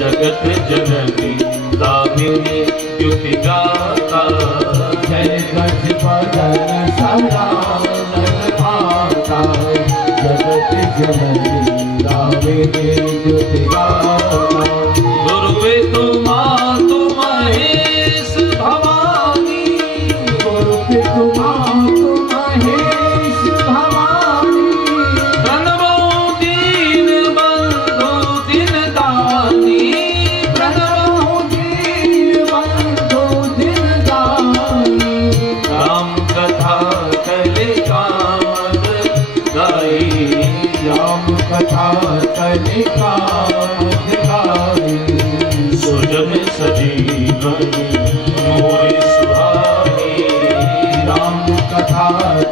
जगत जननी दामिनी द्युति गाता जय गज बदन सदानंद माता जगत जननी दामिनी द्युति गाता दुर्वे तुमा तुम महेश भवानी गुरुपे तुमा तुम महेश भवानी प्रणवो दीन बंधु दिन दानी प्रणवो दीन बंधु दिन दानी राम कथा कलिका मद गाई राम कथा कलिका गाई सुजन सजीवनी मोरे सुहाई राम कथा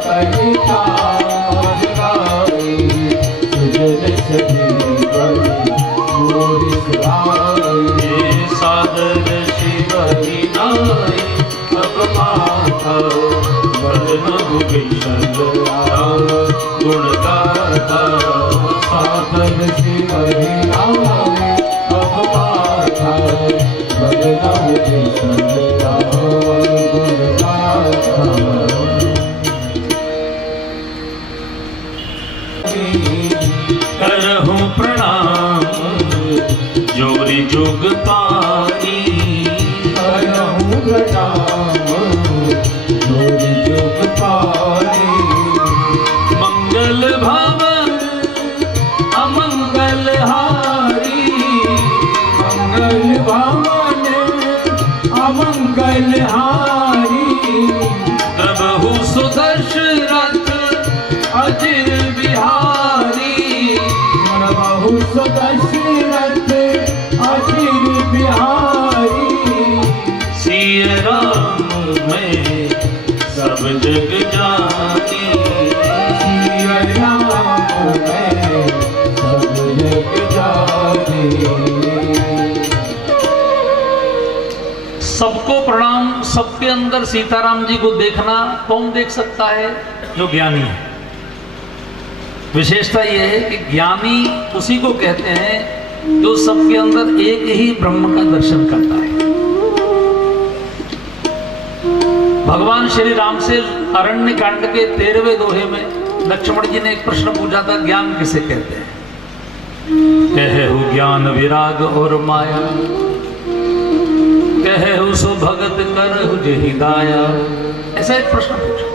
कलिका गाई सुजन सजीवनी मोरि सुहाई ये सादर शिवहि नाई अब माथा वदन भूषण राम गुण गाथा साधन शिवहि नाई अब माथा बदना विष्णु राम गुण गाथा करहु प्रणाम जोरी जुग पानी करहु प्रणाम जोरि जुग पानी मंगल भवन अमंगल हारी मंगल भवन अमंगल हारी प्रभु सुदशरथ अजिर बिहारी प्रभु दशरथ अजिर बिहारी सिय राम में सब जग जानी सिय राम मैं सब जग जानी सबको प्रणाम। सबके अंदर सीताराम जी को देखना कौन देख सकता है? जो ज्ञानी है। विशेषता यह है कि ज्ञानी उसी को कहते हैं जो सबके अंदर एक ही ब्रह्म का दर्शन करता है। भगवान श्री राम से अरण्य कांड के 13वें दोहे में लक्ष्मण जी ने एक प्रश्न पूछा था, ज्ञान किसे कहते हैं? कहहु ज्ञान विराग और माया, कहहु सो भगत करहु जेहि दाया। ऐसा एक प्रश्न पूछा।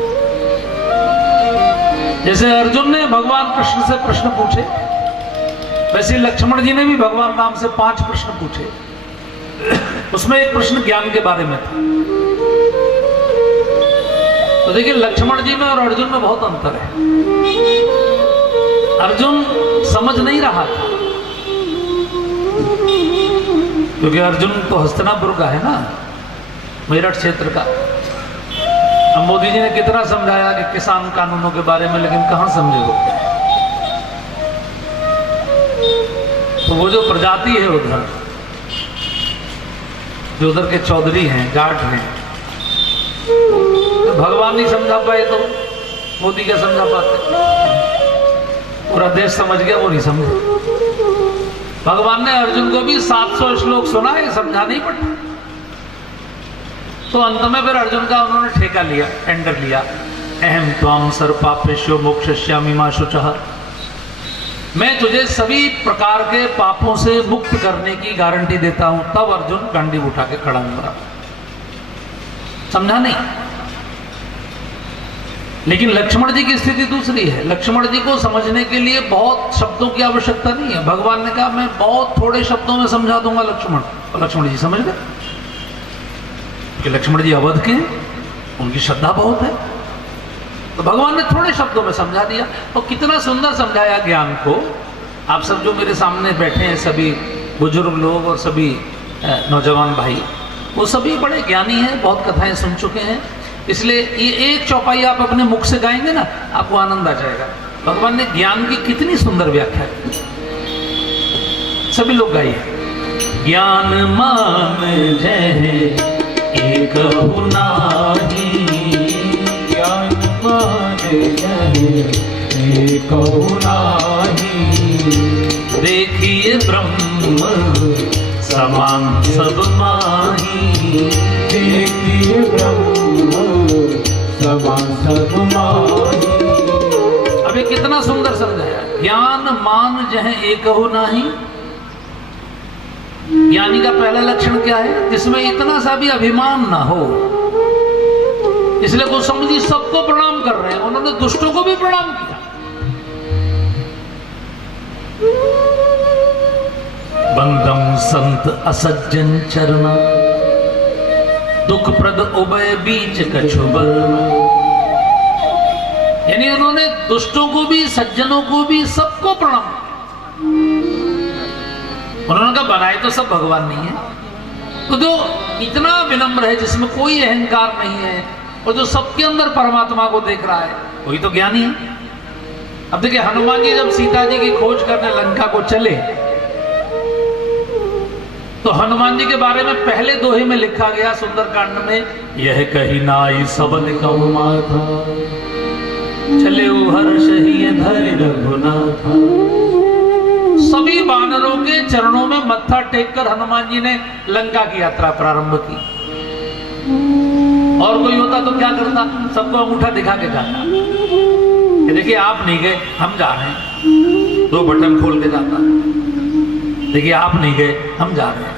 जैसे अर्जुन ने भगवान कृष्ण से प्रश्न पूछे, वैसे लक्ष्मण जी ने भी भगवान राम से 5 प्रश्न पूछे। उसमें एक प्रश्न ज्ञान के बारे में था। तो देखिए, लक्ष्मण जी में और अर्जुन में बहुत अंतर है। अर्जुन समझ नहीं रहा था, क्योंकि अर्जुन तो हस्तिनापुर का है ना, मेरठ क्षेत्र का। अब मोदी जी ने कितना समझाया कि किसान कानूनों के बारे में, लेकिन कहां समझे वो। तो वो जो प्रजाति है उधर, जो उधर के चौधरी हैं, जाट हैं, तो भगवान नहीं समझा पाए तो मोदी क्या समझा पाते? पूरा देश समझ गया, वो नहीं समझे। भगवान ने अर्जुन को भी 700 श्लोक सुनाए, समझा नहीं पड़ता। तो अंत में फिर अर्जुन का उन्होंने ठेका लिया, टेंडर लिया। अहम त्वाम सर्वपापेभ्यो मोक्षयिष्यामि मा शुचः। मैं तुझे सभी प्रकार के पापों से मुक्त करने की गारंटी देता हूं। तब अर्जुन गांडी उठा के खड़ा हुआ। समझा नहीं। लेकिन लक्ष्मण जी की स्थिति दूसरी है। लक्ष्मण जी को समझने के लिए बहुत शब्दों की आवश्यकता नहीं है। भगवान ने कहा मैं बहुत थोड़े शब्दों में समझा दूंगा लक्ष्मण। और लक्ष्मण जी समझ गए कि लक्ष्मण जी अवध के हैं, उनकी श्रद्धा बहुत है। तो भगवान ने थोड़े शब्दों में समझा दिया। और कितना सुंदर समझाया ज्ञान को। आप सब जो मेरे सामने बैठे हैं, सभी बुजुर्ग लोग और सभी नौजवान भाई, वो सभी बड़े ज्ञानी हैं, बहुत कथाएं सुन चुके हैं। इसलिए ये एक चौपाई आप अपने मुख से गाएंगे ना, आपको आनंद आ जाएगा। भगवान ने ज्ञान की कितनी सुंदर व्याख्या की। सभी लोग गाइए। ज्ञान मान जय एक नाही, ज्ञान मान जय एक नाही। ब्रह्म समान सब माही, देखिए ब्रह्म समान सब माही। अब ये कितना सुंदर समझाया। ज्ञान मान जह एक हो नाही। ज्ञानी का पहला लक्षण क्या है? जिसमें इतना सा भी अभिमान ना हो। इसलिए गोस्वामी जी सबको प्रणाम कर रहे हैं, उन्होंने दुष्टों को भी प्रणाम किया। बंदम संत असज्जन चरना, दुख प्रद उभय बीच कछु बरना। यानी उन्होंने दुष्टों को भी, सज्जनों को भी, सबको प्रणाम किया। उन्होंने कहा बनाए तो सब भगवान नहीं है। तो जो इतना विनम्र है, जिसमें कोई अहंकार नहीं है, और जो सबके अंदर परमात्मा को देख रहा है, वही तो ज्ञानी है। अब देखिए, हनुमान जी जब सीता जी की खोज करने लंका को चले, तो हनुमान जी के बारे में पहले दोहे में लिखा गया सुंदरकांड में, यह कही नाई सबन कहु माथा, चले हर्ष ही धरि रघुनाथा। सभी वानरों के चरणों में मत्था टेककर हनुमान जी ने लंका की यात्रा प्रारंभ की। और कोई होता तो क्या करता? सबको अंगूठा दिखा के जाता कि देखिए आप नहीं गए, हम जा रहे हैं। 2 बटन खोल के जाता, देखिए आप नहीं गए, हम जा रहे हैं।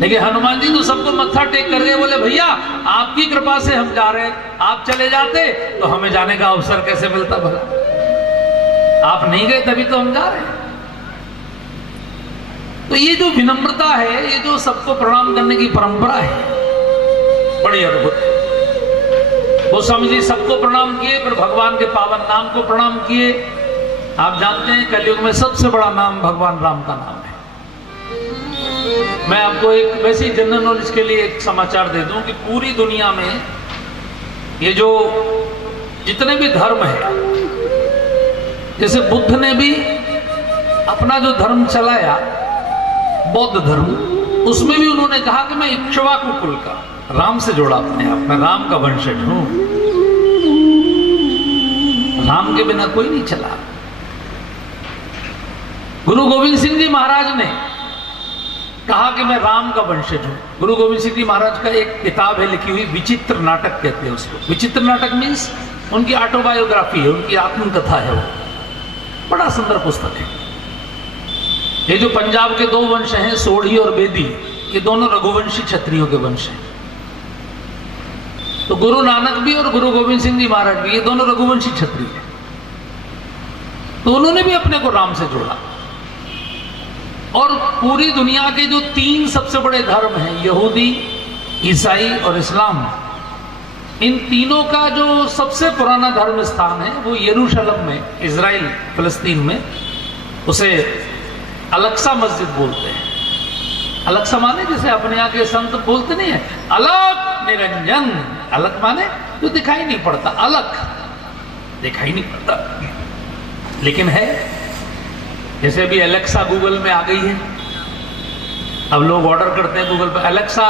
देखिए हनुमान जी तो सबको मत्था टेक कर गए, बोले भैया आपकी कृपा से हम जा रहे हैं, आप चले जाते तो हमें जाने का अवसर कैसे मिलता भला? आप नहीं गए तभी तो हम जा रहे हैं। तो ये जो विनम्रता है, ये जो सबको प्रणाम करने की परंपरा है, बड़ी अद्भुत। गोस्वामी जी सबको प्रणाम किए, फिर भगवान के पावन नाम को प्रणाम किए। आप जानते हैं कलयुग में सबसे बड़ा नाम भगवान राम का नाम है। मैं आपको एक वैसी जनरल नॉलेज के लिए एक समाचार दे दूं कि पूरी दुनिया में ये जो जितने भी धर्म है, जैसे बुद्ध ने भी अपना जो धर्म चलाया, बौद्ध धर्म, उसमें भी उन्होंने कहा कि मैं इक्ष्वाकु कुल का, राम से जोड़ा अपने आप, मैं राम का वंशज हूं। राम के बिना कोई नहीं चला। गुरु गोविंद सिंह जी महाराज ने कहा कि मैं राम का वंशज हूं। गुरु गोविंद सिंह जी महाराज का एक किताब है लिखी हुई, विचित्र नाटक कहते हैं उसको। विचित्र नाटक मीन्स उनकी ऑटोबायोग्राफी है, उनकी आत्मकथा है वो। बड़ा सुंदर पुस्तक है। ये जो पंजाब के 2 वंश हैं, सोढ़ी और बेदी, ये दोनों रघुवंशी क्षत्रियों के वंश हैं। तो गुरु नानक भी और गुरु गोविंद सिंह जी महाराज भी, ये दोनों रघुवंशी क्षत्रिय हैं। तो उन्होंने भी अपने को राम से जोड़ा। और पूरी दुनिया के जो 3 सबसे बड़े धर्म हैं, यहूदी, ईसाई और इस्लाम, इन तीनों का जो सबसे पुराना धर्म स्थान है वो यरूशलेम में, इजराइल फिलिस्तीन में, उसे अलक्सा मस्जिद बोलते हैं। अलक्सा माने जैसे अपने यहाँ के संत बोलते नहीं है, अलग निरंजन। अलग माने जो दिखाई नहीं पड़ता, अलग दिखाई नहीं पड़ता लेकिन है। जैसे अभी एलेक्सा गूगल में आ गई है, अब लोग ऑर्डर करते हैं गूगल पर, एलेक्सा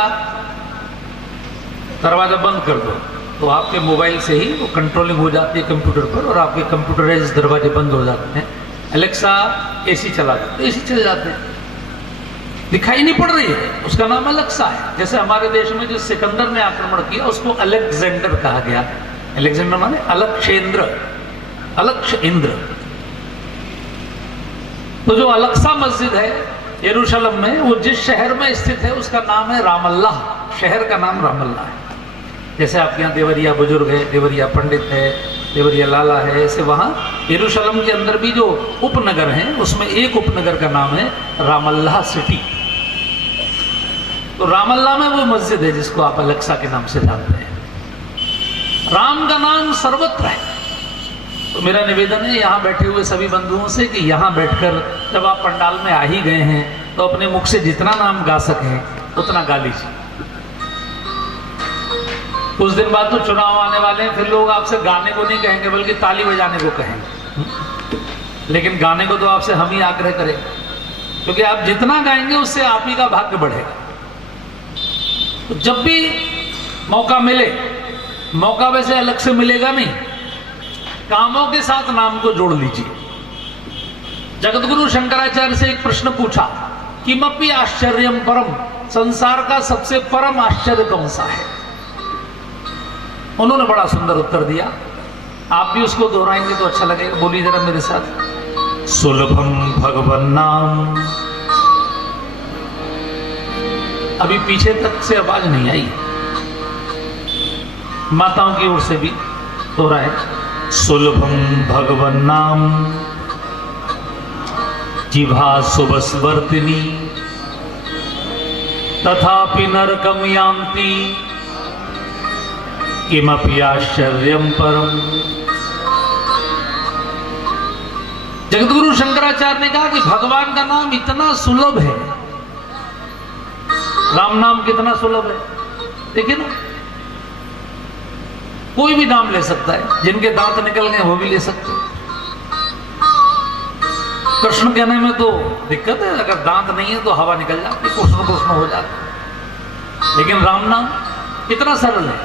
दरवाजा बंद कर दो, तो आपके मोबाइल से ही वो कंट्रोलिंग हो जाती है कंप्यूटर पर, और आपके कंप्यूटराइज्ड दरवाजे बंद हो जाते हैं। एलेक्सा एसी चला दो तो एसी चल जाते हैं, दिखाई नहीं पड़ रही है, उसका नाम अलक्सा है। जैसे हमारे देश में जो सिकंदर ने आक्रमण किया उसको अलेक्जेंडर कहा गया। अलेक्जेंडर माने अलक्षेंद्र, अलक्ष इंद्र। तो जो अलक्सा मस्जिद है यरूशलेम में, वो जिस शहर में स्थित है उसका नाम है रामल्लाह। शहर का नाम रामल्लाह है। जैसे आपके यहाँ देवरिया बुजुर्ग है, देवरिया पंडित है, देवरिया लाला है, ऐसे वहाँ यरूशलेम के अंदर भी जो उपनगर हैं उसमें एक उपनगर का नाम है रामल्लाह सिटी। तो रामल्लाह में वो मस्जिद है जिसको आप अलक्सा के नाम से जानते हैं। राम का नाम सर्वत्र है। तो मेरा निवेदन है यहाँ बैठे हुए सभी बंधुओं से कि यहाँ बैठकर जब आप पंडाल में आ ही गए हैं तो अपने मुख से जितना नाम गा सकें उतना गा लीजिए। कुछ दिन बाद तो चुनाव आने वाले हैं, फिर लोग आपसे गाने को नहीं कहेंगे बल्कि ताली बजाने को कहेंगे। लेकिन गाने को तो आपसे हम ही आग्रह करेंगे, क्योंकि आप जितना गाएंगे उससे आप ही का भाग्य बढ़ेगा। तो जब भी मौका मिले, मौका वैसे अलग से मिलेगा नहीं, कामों के साथ नाम को जोड़ लीजिए। जगतगुरु शंकराचार्य से एक प्रश्न पूछा, किमपि आश्चर्यम परम, संसार का सबसे परम आश्चर्य कौन सा है? उन्होंने बड़ा सुंदर उत्तर दिया, आप भी उसको दोहराएंगे तो अच्छा लगेगा, बोलिए जरा मेरे साथ। सुलभम भगवन नाम। अभी पीछे तक से आवाज नहीं आई, माताओं की ओर से भी दोहराए। सुलभम भगवन नाम जिभा सुबस्वर्तिनी तथापि नरकम यान्ति किमपि आश्चर्यम परम। जगतगुरु शंकराचार्य ने कहा कि भगवान का नाम इतना सुलभ है, राम नाम कितना सुलभ है, देखिए ना, कोई भी नाम ले सकता है, जिनके दांत निकल गए वो भी ले सकते हैं। कृष्ण कहने में तो दिक्कत है, अगर दांत नहीं है तो हवा निकल जाती, कृष्ण कृष्ण हो जाता, लेकिन राम नाम इतना सरल है।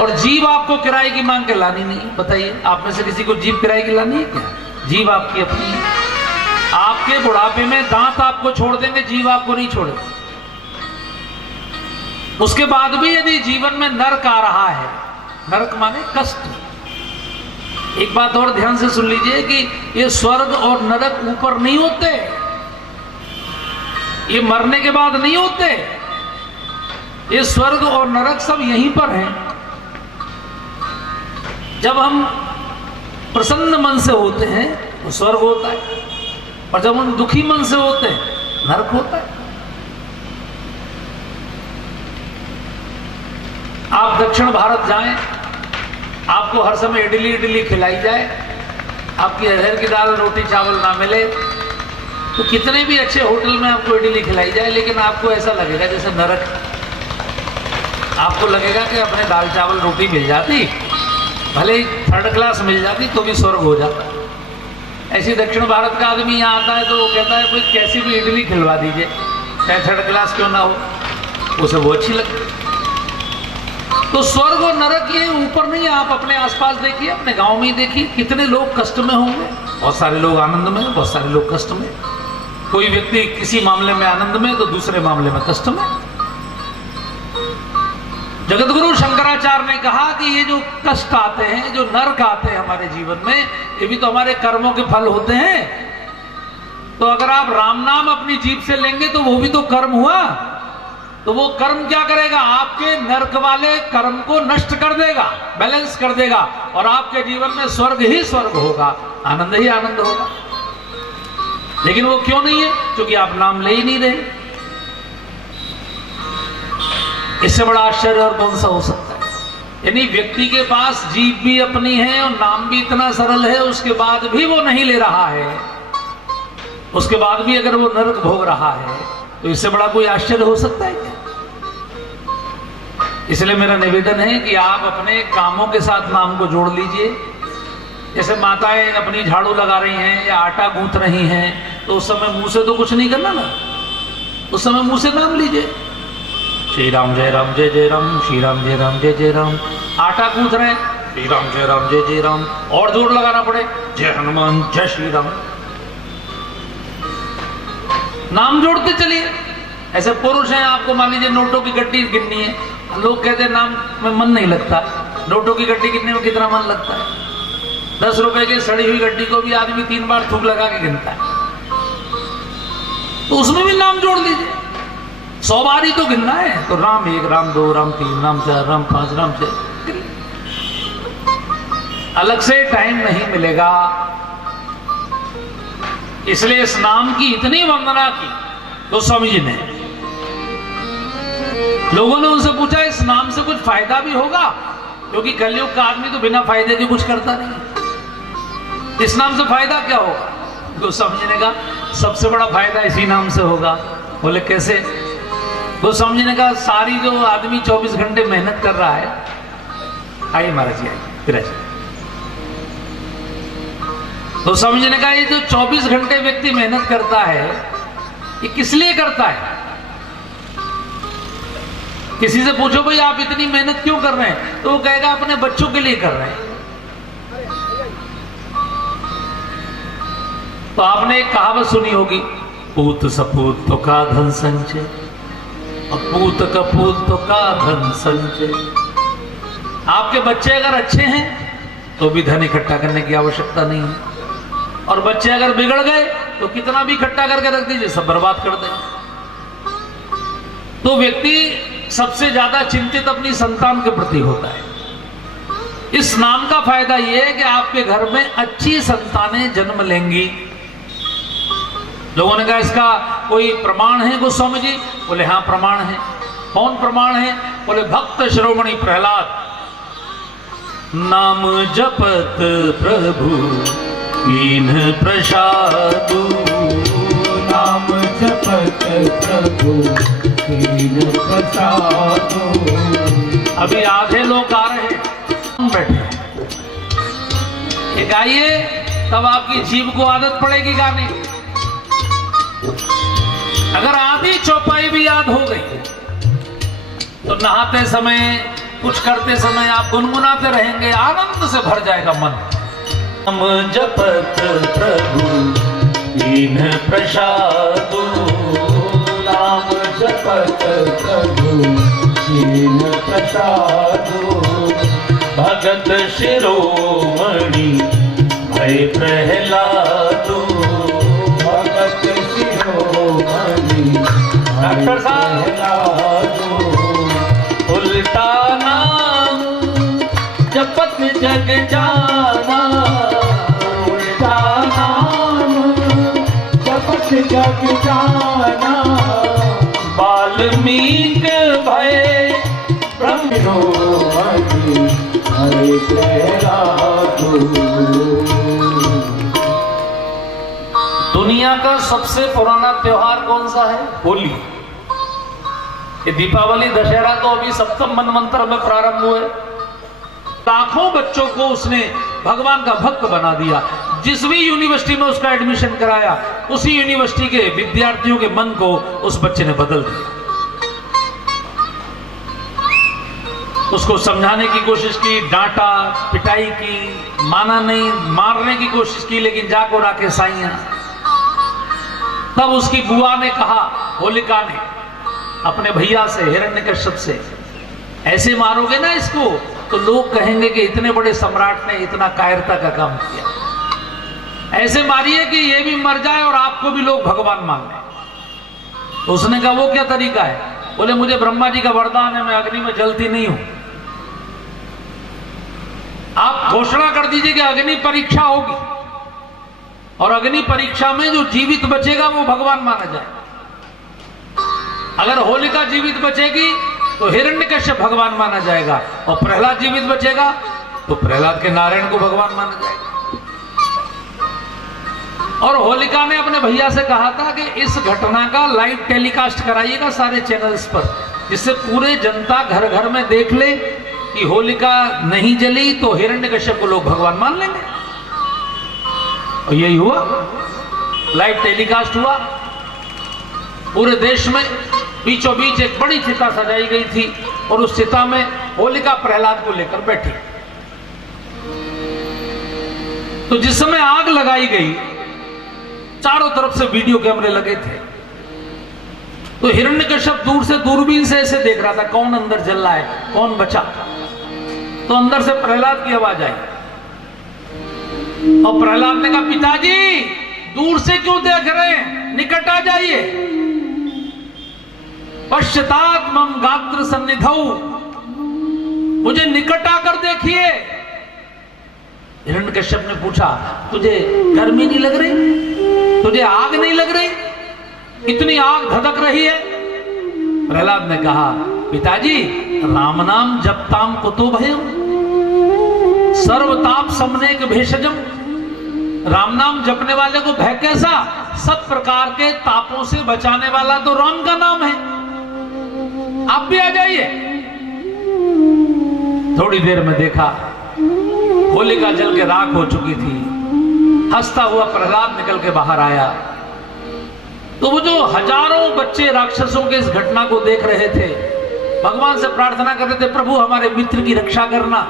और जीभ आपको किराए की मांग के लानी नहीं, बताइए आप में से किसी को जीभ किराए की लानी है क्या? जीभ आपकी अपनी है। आपके बुढ़ापे में दांत आपको छोड़ देंगे, जीभ आपको नहीं छोड़ेगी। उसके बाद भी यदि जीवन में नरक आ रहा है, नरक माने कष्ट, एक बात और ध्यान से सुन लीजिए कि ये स्वर्ग और नरक ऊपर नहीं होते, ये मरने के बाद नहीं होते, ये स्वर्ग और नरक सब यहीं पर हैं। जब हम प्रसन्न मन से होते हैं तो स्वर्ग होता है, और जब हम दुखी मन से होते हैं नरक होता है। आप दक्षिण भारत जाएं, आपको हर समय इडली इडली खिलाई जाए, आपकी अरहर की दाल रोटी चावल ना मिले, तो कितने भी अच्छे होटल में आपको इडली खिलाई जाए, लेकिन आपको ऐसा लगेगा जैसे नरक। आपको लगेगा कि अपने दाल चावल रोटी मिल जाती, भले ही थर्ड क्लास मिल जाती तो भी स्वर्ग हो जाता। ऐसी दक्षिण भारत का आदमी यहाँ आता है तो वो कहता है कोई कैसी भी इडली खिलवा दीजिए, चाहे थर्ड क्लास क्यों ना हो, उसे वो अच्छी लगती। तो स्वर्ग और नरक ये ऊपर नहीं है, आप अपने आसपास देखिए, अपने गांव में ही देखिए, कितने लोग कष्ट में होंगे। बहुत सारे लोग आनंद में, बहुत सारे लोग कष्ट में। कोई व्यक्ति किसी मामले में आनंद में तो दूसरे मामले में कष्ट में। जगतगुरु शंकराचार्य ने कहा कि ये जो कष्ट आते हैं, जो नरक आते हैं हमारे जीवन में, ये भी तो हमारे कर्मों के फल होते हैं। तो अगर आप राम नाम अपनी जीभ से लेंगे तो वो भी तो कर्म हुआ, तो वो कर्म क्या करेगा? आपके नरक वाले कर्म को नष्ट कर देगा, बैलेंस कर देगा, और आपके जीवन में स्वर्ग ही स्वर्ग होगा, आनंद ही आनंद होगा। लेकिन वो क्यों नहीं है? क्योंकि आप नाम ले ही नहीं रहे। इससे बड़ा आश्चर्य और कौन सा हो सकता है? यानी व्यक्ति के पास जीभ भी अपनी है और नाम भी इतना सरल है, उसके बाद भी वो नहीं ले रहा है, उसके बाद भी अगर वो नरक भोग रहा है, तो इससे बड़ा कोई आश्चर्य हो सकता है क्या? इसलिए मेरा निवेदन है कि आप अपने कामों के साथ नाम को जोड़ लीजिए। जैसे माताएं अपनी झाड़ू लगा रही हैं या आटा गूंथ रही हैं, तो उस समय मुंह से तो कुछ नहीं करना ना, उस समय मुंह से नाम लीजिए, श्री राम जय राम जय जय राम, श्री राम जय राम जय जय राम। आटा गूंथ रहे हैं, श्री राम जय राम जय जय राम, और जोर लगाना पड़े, जय हनुमान जय श्री राम। नाम जोड़ते चलिए। ऐसे पुरुष हैं, आपको मान लीजिए नोटों की गड्डी गिननी है, लोग कहते हैं नाम में मन नहीं लगता। नोटों की गड्डी गिनने में कितना मन लगता है? 10 रुपए की सड़ी हुई गड्डी को भी आदमी 3 बार थूक लगा के गिनता है, तो उसमें भी नाम जोड़ लीजिए। 100 बार ही तो गिनना है, तो राम 1, राम 2, राम 3, राम 4, राम 5, राम 6। अलग से टाइम नहीं मिलेगा, इसलिए इस नाम की इतनी वंदना की तो समझ ने। लोगों ने उनसे पूछा इस नाम से कुछ फायदा भी होगा, क्योंकि कलयुग का आदमी तो बिना फायदे के कुछ करता नहीं। इस नाम से फायदा क्या होगा? तो समझने का सबसे बड़ा फायदा इसी नाम से होगा। बोले कैसे? तो समझने का सारी जो आदमी 24 घंटे मेहनत कर रहा है, आइए महाराज जी, आइए विराज। तो समझने का ये जो 24 घंटे व्यक्ति मेहनत करता है, ये किस लिए करता है? किसी से पूछो भाई आप इतनी मेहनत क्यों कर रहे हैं, तो वो कहेगा अपने बच्चों के लिए कर रहे हैं। तो आपने एक कहावत सुनी होगी, पूत सपूत तो का धन संचय, और पूत कपूत तो का धन संचय। आपके बच्चे अगर अच्छे हैं तो भी धन इकट्ठा करने की आवश्यकता नहीं है, और बच्चे अगर बिगड़ गए तो कितना भी इकट्ठा करके रख दीजिए, सब बर्बाद कर देंगे। तो व्यक्ति सबसे ज्यादा चिंतित अपनी संतान के प्रति होता है। इस नाम का फायदा यह है कि आपके घर में अच्छी संतानें जन्म लेंगी। लोगों ने कहा इसका कोई प्रमाण है गोस्वामी जी? बोले हाँ प्रमाण है। कौन प्रमाण है? बोले भक्त शिरोमणि प्रहलाद नाम जपत प्रभु कीन प्रसादु, नाम जपत प्रभु कीन प्रसादु। अभी आधे लोग आ रहे हैं, बैठे ये गाइए, तब आपकी जीभ को आदत पड़ेगी गाने की। अगर आधी चौपाई भी याद हो गई तो नहाते समय, कुछ करते समय आप गुनगुनाते रहेंगे, आनंद से भर जाएगा मन। हम जपत प्रभु कीन प्रसादु, नाम जपत प्रभु कीन प्रसादु। भगत शिरोमणि भय प्रहलादु, भगत शिरोमणि डॉक्टर साहब उल्टा नाम जपत जग जाना, उल्टा नाम जपत जग जाना। वाल्मीकि भय ब्रह्म शिरोमणि भय प्रहलादु। दुनिया का सबसे पुराना त्योहार कौन सा है? होली। ये दीपावली दशहरा तो अभी सप्तम मनवंतर में प्रारंभ हुए। लाखों बच्चों को उसने भगवान का भक्त बना दिया। जिस भी यूनिवर्सिटी में उसका एडमिशन कराया, उसी यूनिवर्सिटी के विद्यार्थियों के मन को उस बच्चे ने बदल दिया। उसको समझाने की कोशिश की, डांटा, पिटाई की, माना नहीं, मारने की कोशिश की, लेकिन जाको राखे साइया। तब उसकी बुआ ने कहा, होलिका ने अपने भैया से, हिरण्यकश्यप से, ऐसे मारोगे ना इसको तो लोग कहेंगे कि इतने बड़े सम्राट ने इतना कायरता का काम किया। ऐसे मारिए कि ये भी मर जाए और आपको भी लोग भगवान मान लें। तो उसने कहा वो क्या तरीका है? बोले मुझे ब्रह्मा जी का वरदान है, मैं अग्नि में जलती नहीं हूं। आप घोषणा कर दीजिए कि अग्नि परीक्षा होगी, और अग्नि परीक्षा में जो जीवित बचेगा वो भगवान माना जाए। अगर होलिका जीवित बचेगी तो हिरण्यकश्यप भगवान माना जाएगा, और प्रहलाद जीवित बचेगा तो प्रहलाद के नारायण को भगवान माना जाएगा। और होलिका ने अपने भैया से कहा था कि इस घटना का लाइव टेलीकास्ट कराइएगा सारे चैनल्स पर, जिससे पूरे जनता घर घर में देख ले कि होलिका नहीं जली तो हिरण्यकश्यप को लोग भगवान मान लेंगे। और यही हुआ, लाइव टेलीकास्ट हुआ। पूरे देश में बीचों बीच एक बड़ी चिता सजाई गई थी, और उस चिता में होलिका प्रहलाद को लेकर बैठी। तो जिस समय आग लगाई गई, चारों तरफ से वीडियो कैमरे लगे थे। तो हिरण्यकश्यप दूर से दूरबीन से ऐसे देख रहा था कौन अंदर जल रहा है, कौन बचा। तो अंदर से प्रहलाद की आवाज आई, और प्रहलाद ने कहा पिताजी दूर से क्यों देख रहे हैं, निकट आ जाइए। पश्चात मम गात्र सन्निधौ, मुझे निकट आकर देखिए। हिरण्यकश्यप ने पूछा तुझे गर्मी नहीं लग रही, तुझे आग नहीं लग रही, इतनी आग धधक रही है? प्रहलाद ने कहा पिताजी राम नाम जपताम कुतो भयम, सर्वताप समनेक भेषजम। राम नाम जपने वाले को भय कैसा? सब प्रकार के तापों से बचाने वाला तो राम का नाम है। आप भी आ जाइए। थोड़ी देर में देखा होलिका जल के राख हो चुकी थी। हंसता हुआ प्रहलाद निकल के बाहर आया। तो वो जो हजारों बच्चे राक्षसों के इस घटना को देख रहे थे, भगवान से प्रार्थना कर रहे थे प्रभु हमारे मित्र की रक्षा करना।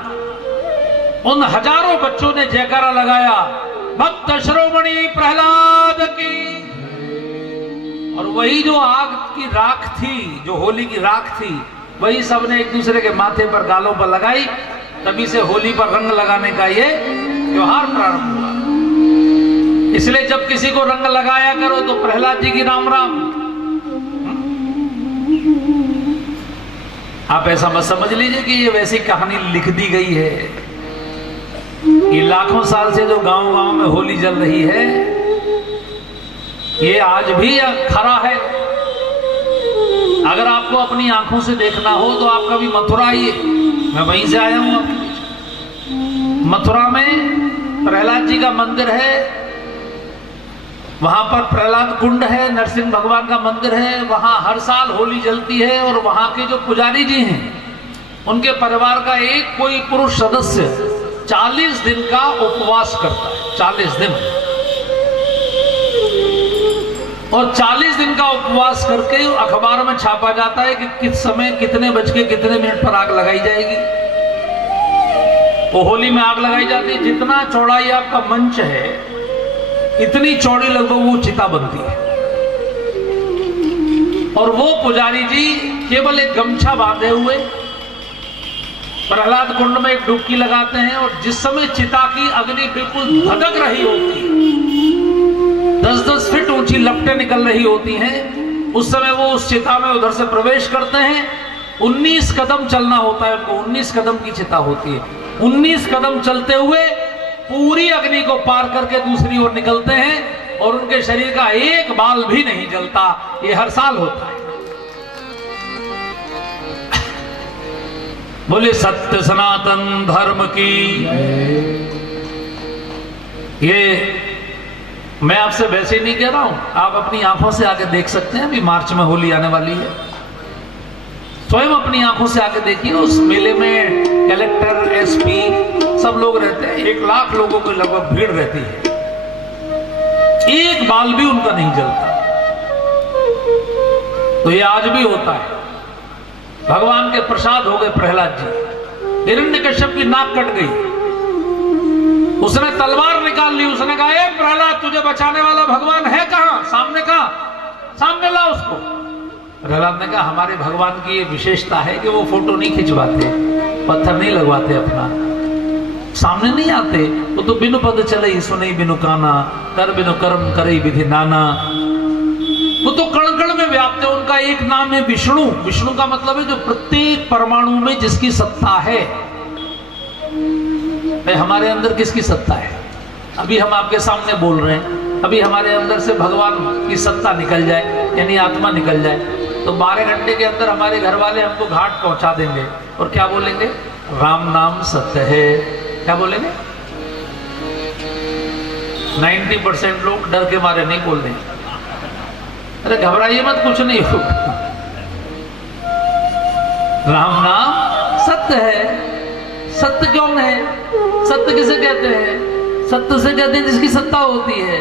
उन हजारों बच्चों ने जयकारा लगाया, भक्त शिरोमणि प्रहलाद की। और वही जो आग की राख थी, जो होली की राख थी, वही सबने एक दूसरे के माथे पर, गालों पर लगाई। तभी से होली पर रंग लगाने का ये त्योहार प्रारंभ हुआ। इसलिए जब किसी को रंग लगाया करो तो प्रहलाद जी की राम राम। आप ऐसा मत समझ लीजिए कि ये वैसी कहानी लिख दी गई है। ये लाखों साल से जो गांव गांव में होली जल रही है, ये आज भी खरा है। अगर आपको अपनी आंखों से देखना हो तो आप कभी मथुरा आइए, मैं वहीं से आया हूं। मथुरा में प्रहलाद जी का मंदिर है, वहां पर प्रहलाद कुंड है, नरसिंह भगवान का मंदिर है। वहां हर साल होली जलती है और वहां के जो पुजारी जी हैं, उनके परिवार का एक कोई पुरुष सदस्य 40 दिन का उपवास करता है। 40 दिन, और 40 दिन का उपवास करके अखबार में छापा जाता है कि किस समय कितने बज के कितने मिनट पर आग लगाई जाएगी। वो होली में आग लगाई जाती है। जितना चौड़ाई आपका मंच है, इतनी चौड़ी लगभग वो चिता बनती है। और वो पुजारी जी केवल एक गमछा बांधे हुए प्रहलाद कुंड में एक डुबकी लगाते हैं। और जिस समय चिता की अग्नि बिल्कुल धधक रही होती है, 10-10 फीट ऊंची लपटें निकल रही होती हैं, उस समय वो उस चिता में उधर से प्रवेश करते हैं। 19 कदम चलना होता है उनको, 19 कदम की चिता होती है। 19 कदम चलते हुए पूरी अग्नि को पार करके दूसरी ओर निकलते हैं और उनके शरीर का एक बाल भी नहीं जलता। ये हर साल होता है। बोले सत्य सनातन धर्म की। ये मैं आपसे वैसे ही नहीं कह रहा हूं, आप अपनी आंखों से आके देख सकते हैं। अभी मार्च में होली आने वाली है, स्वयं अपनी आंखों से आके देखिए। उस मेले में कलेक्टर, एसपी सब लोग रहते हैं। 1 लाख लोगों की लगभग भीड़ रहती है। एक बाल भी उनका नहीं जलता। तो ये आज भी होता है। भगवान के प्रसाद हो गए प्रहलाद जी। हिरण्यकश्यप की नाक कट गई, उसने तलवार निकाल ली। उसने कहा, ए प्रहलाद, तुझे बचाने वाला भगवान है कहां? सामने कहा, सामने ला उसको। प्रहलाद ने कहा, हमारे भगवान की ये विशेषता है कि वो फोटो नहीं खिंचवाते, पत्थर नहीं लगवाते, अपना सामने नहीं आते। वो तो बिनु पद चले सुनई बिनु काना, कर बिनु कर्म करे विधि नाना। वो तो कण कण में व्याप्त है। उनका एक नाम है विष्णु। विष्णु का मतलब है जो प्रत्येक परमाणु में जिसकी सत्ता है। हमारे अंदर किसकी सत्ता है? अभी हम आपके सामने बोल रहे हैं, अभी हमारे अंदर से भगवान की सत्ता निकल जाए, यानी आत्मा निकल जाए, तो 12 घंटे के अंदर हमारे घर वाले हमको घाट पहुंचा देंगे। और क्या बोलेंगे? राम नाम सत्य है। क्या बोलेंगे? 90% लोग डर के मारे नहीं बोल देंगे। अरे घबराइए मत, कुछ नहीं होगा। राम नाम सत्य है। सत्य कौन है? सत्य किसे कहते हैं? सत्य से कहते हैं जिसकी सत्ता होती है।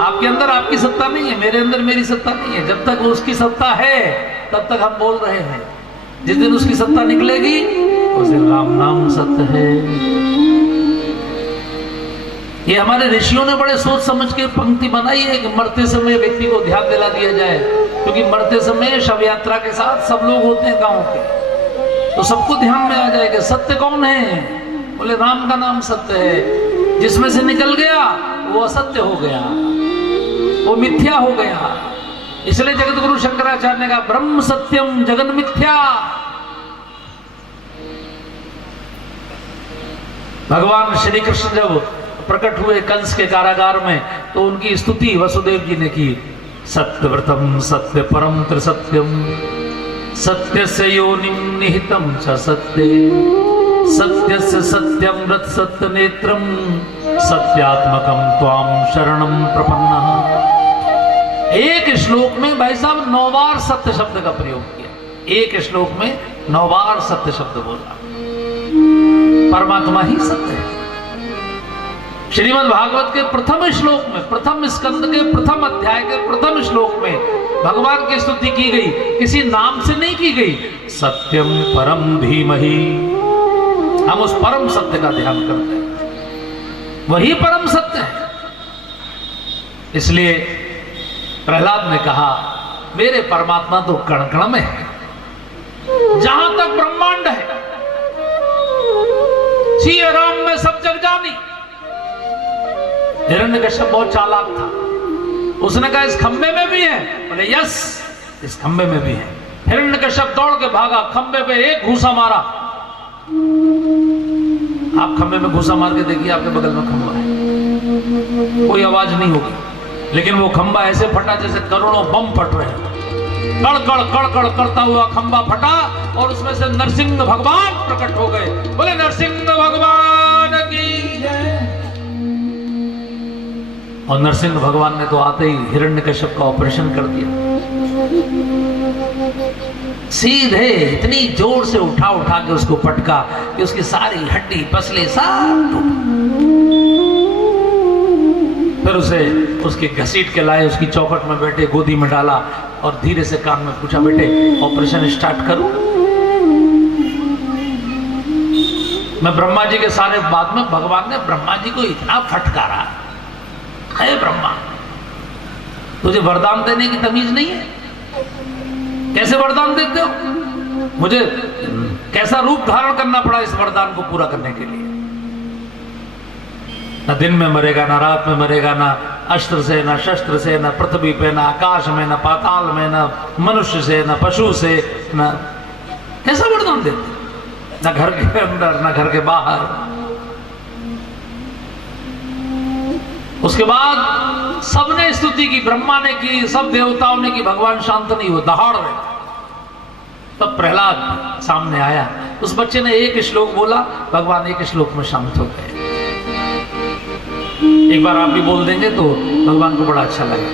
आपके अंदर आपकी सत्ता नहीं है, मेरे अंदर मेरी सत्ता नहीं है। जब तक उसकी सत्ता है तब तक हम बोल रहे हैं। जिस दिन उसकी सत्ता निकलेगी उस दिन राम नाम सत्य है। ये हमारे ऋषियों ने बड़े सोच समझ के पंक्ति बनाई है कि मरते समय व्यक्ति को ध्यान दिला दिया जाए, क्योंकि मरते समय शव यात्रा के साथ सब लोग होते हैं गांव के, तो सबको ध्यान में आ जाएगा सत्य कौन है। बोले राम का नाम सत्य है। जिसमें से निकल गया वो असत्य हो गया, वो मिथ्या हो गया। इसलिए जगत गुरु शंकराचार्य ने कहा ब्रह्म सत्यम जगन मिथ्या। भगवान श्री कृष्ण जब प्रकट हुए कंस के कारागार में, तो उनकी स्तुति वसुदेव जी ने की। सत्यव्रतम सत्य परम त्रिसत्यम, सत्यस्य योनिम निहितम च सत्ये, सत्यस्य सत्यमृत सत्य नेत्रम, सत्यात्मकम त्वाम शरणम प्रपन्नः। एक श्लोक में भाई साहब 9 बार सत्य शब्द का प्रयोग किया। एक श्लोक में 9 बार सत्य शब्द बोला। परमात्मा ही सत्य है। श्रीमद् भागवत के प्रथम श्लोक में, प्रथम स्कंद के प्रथम अध्याय के प्रथम श्लोक में भगवान की स्तुति की गई, किसी नाम से नहीं की गई। सत्यम परम धीमहि। हम उस परम सत्य का ध्यान करते हैं। वही परम सत्य है। इसलिए प्रहलाद ने कहा मेरे परमात्मा तो कण कण में है, जहां तक ब्रह्मांड है, सिया राम में सब जग जानी। हिरण्यकश्यप बहुत चालाक था, उसने कहा इस खंबे में भी है, बोले यस इस खंबे में भी है। हिरण्यकश्यप दौड़ के भागा, खंबे पे एक घूसा मारा। आप खंबे में घूसा मार के देखिए, आपके बगल में खंबा है, कोई आवाज नहीं होगी, लेकिन वो खंबा ऐसे फटा जैसे करोड़ों बम फट रहे हैं। कड़कड़ कड़कड़ करता हुआ खंबा फटा और उसमें से नरसिंह भगवान प्रकट हो गए। बोले नरसिंह भगवान की जय। और नरसिंह भगवान ने तो आते ही हिरण्यकश्यप का ऑपरेशन कर दिया। सीधे इतनी जोर से उठा उठा के उसको पटका कि उसकी सारी हड्डी पसले सब टूट। फिर उसे उसके घसीट के लाए, उसकी चौखट में बैठे, गोदी में डाला और धीरे से कान में पूछा बेटे ऑपरेशन स्टार्ट करूं? मैं ब्रह्मा जी के सारे बाद में भगवान ने ब्रह्मा जी को इतना फटकारा, है ब्रह्मा तुझे वरदान देने की तमीज नहीं है? कैसे वरदान देते हो? मुझे कैसा रूप धारण करना पड़ा इस वरदान को पूरा करने के लिए? न दिन में मरेगा, ना रात में मरेगा, ना अस्त्र से, ना शस्त्र से, ना पृथ्वी पे, ना आकाश में, ना पाताल में, ना मनुष्य से, ना पशु से, ना कैसा वरदान देते? ना घर के अंदर, ना घर के बाहर। उसके बाद सबने स्तुति की, ब्रह्मा ने की, सब देवताओं ने की, भगवान शांत नहीं हुए, दहाड़ रहे। तब प्रहलाद सामने आया, उस बच्चे ने एक श्लोक बोला, भगवान एक श्लोक में शांत हो गए। एक बार आप भी बोल देंगे तो भगवान को बड़ा अच्छा लगा।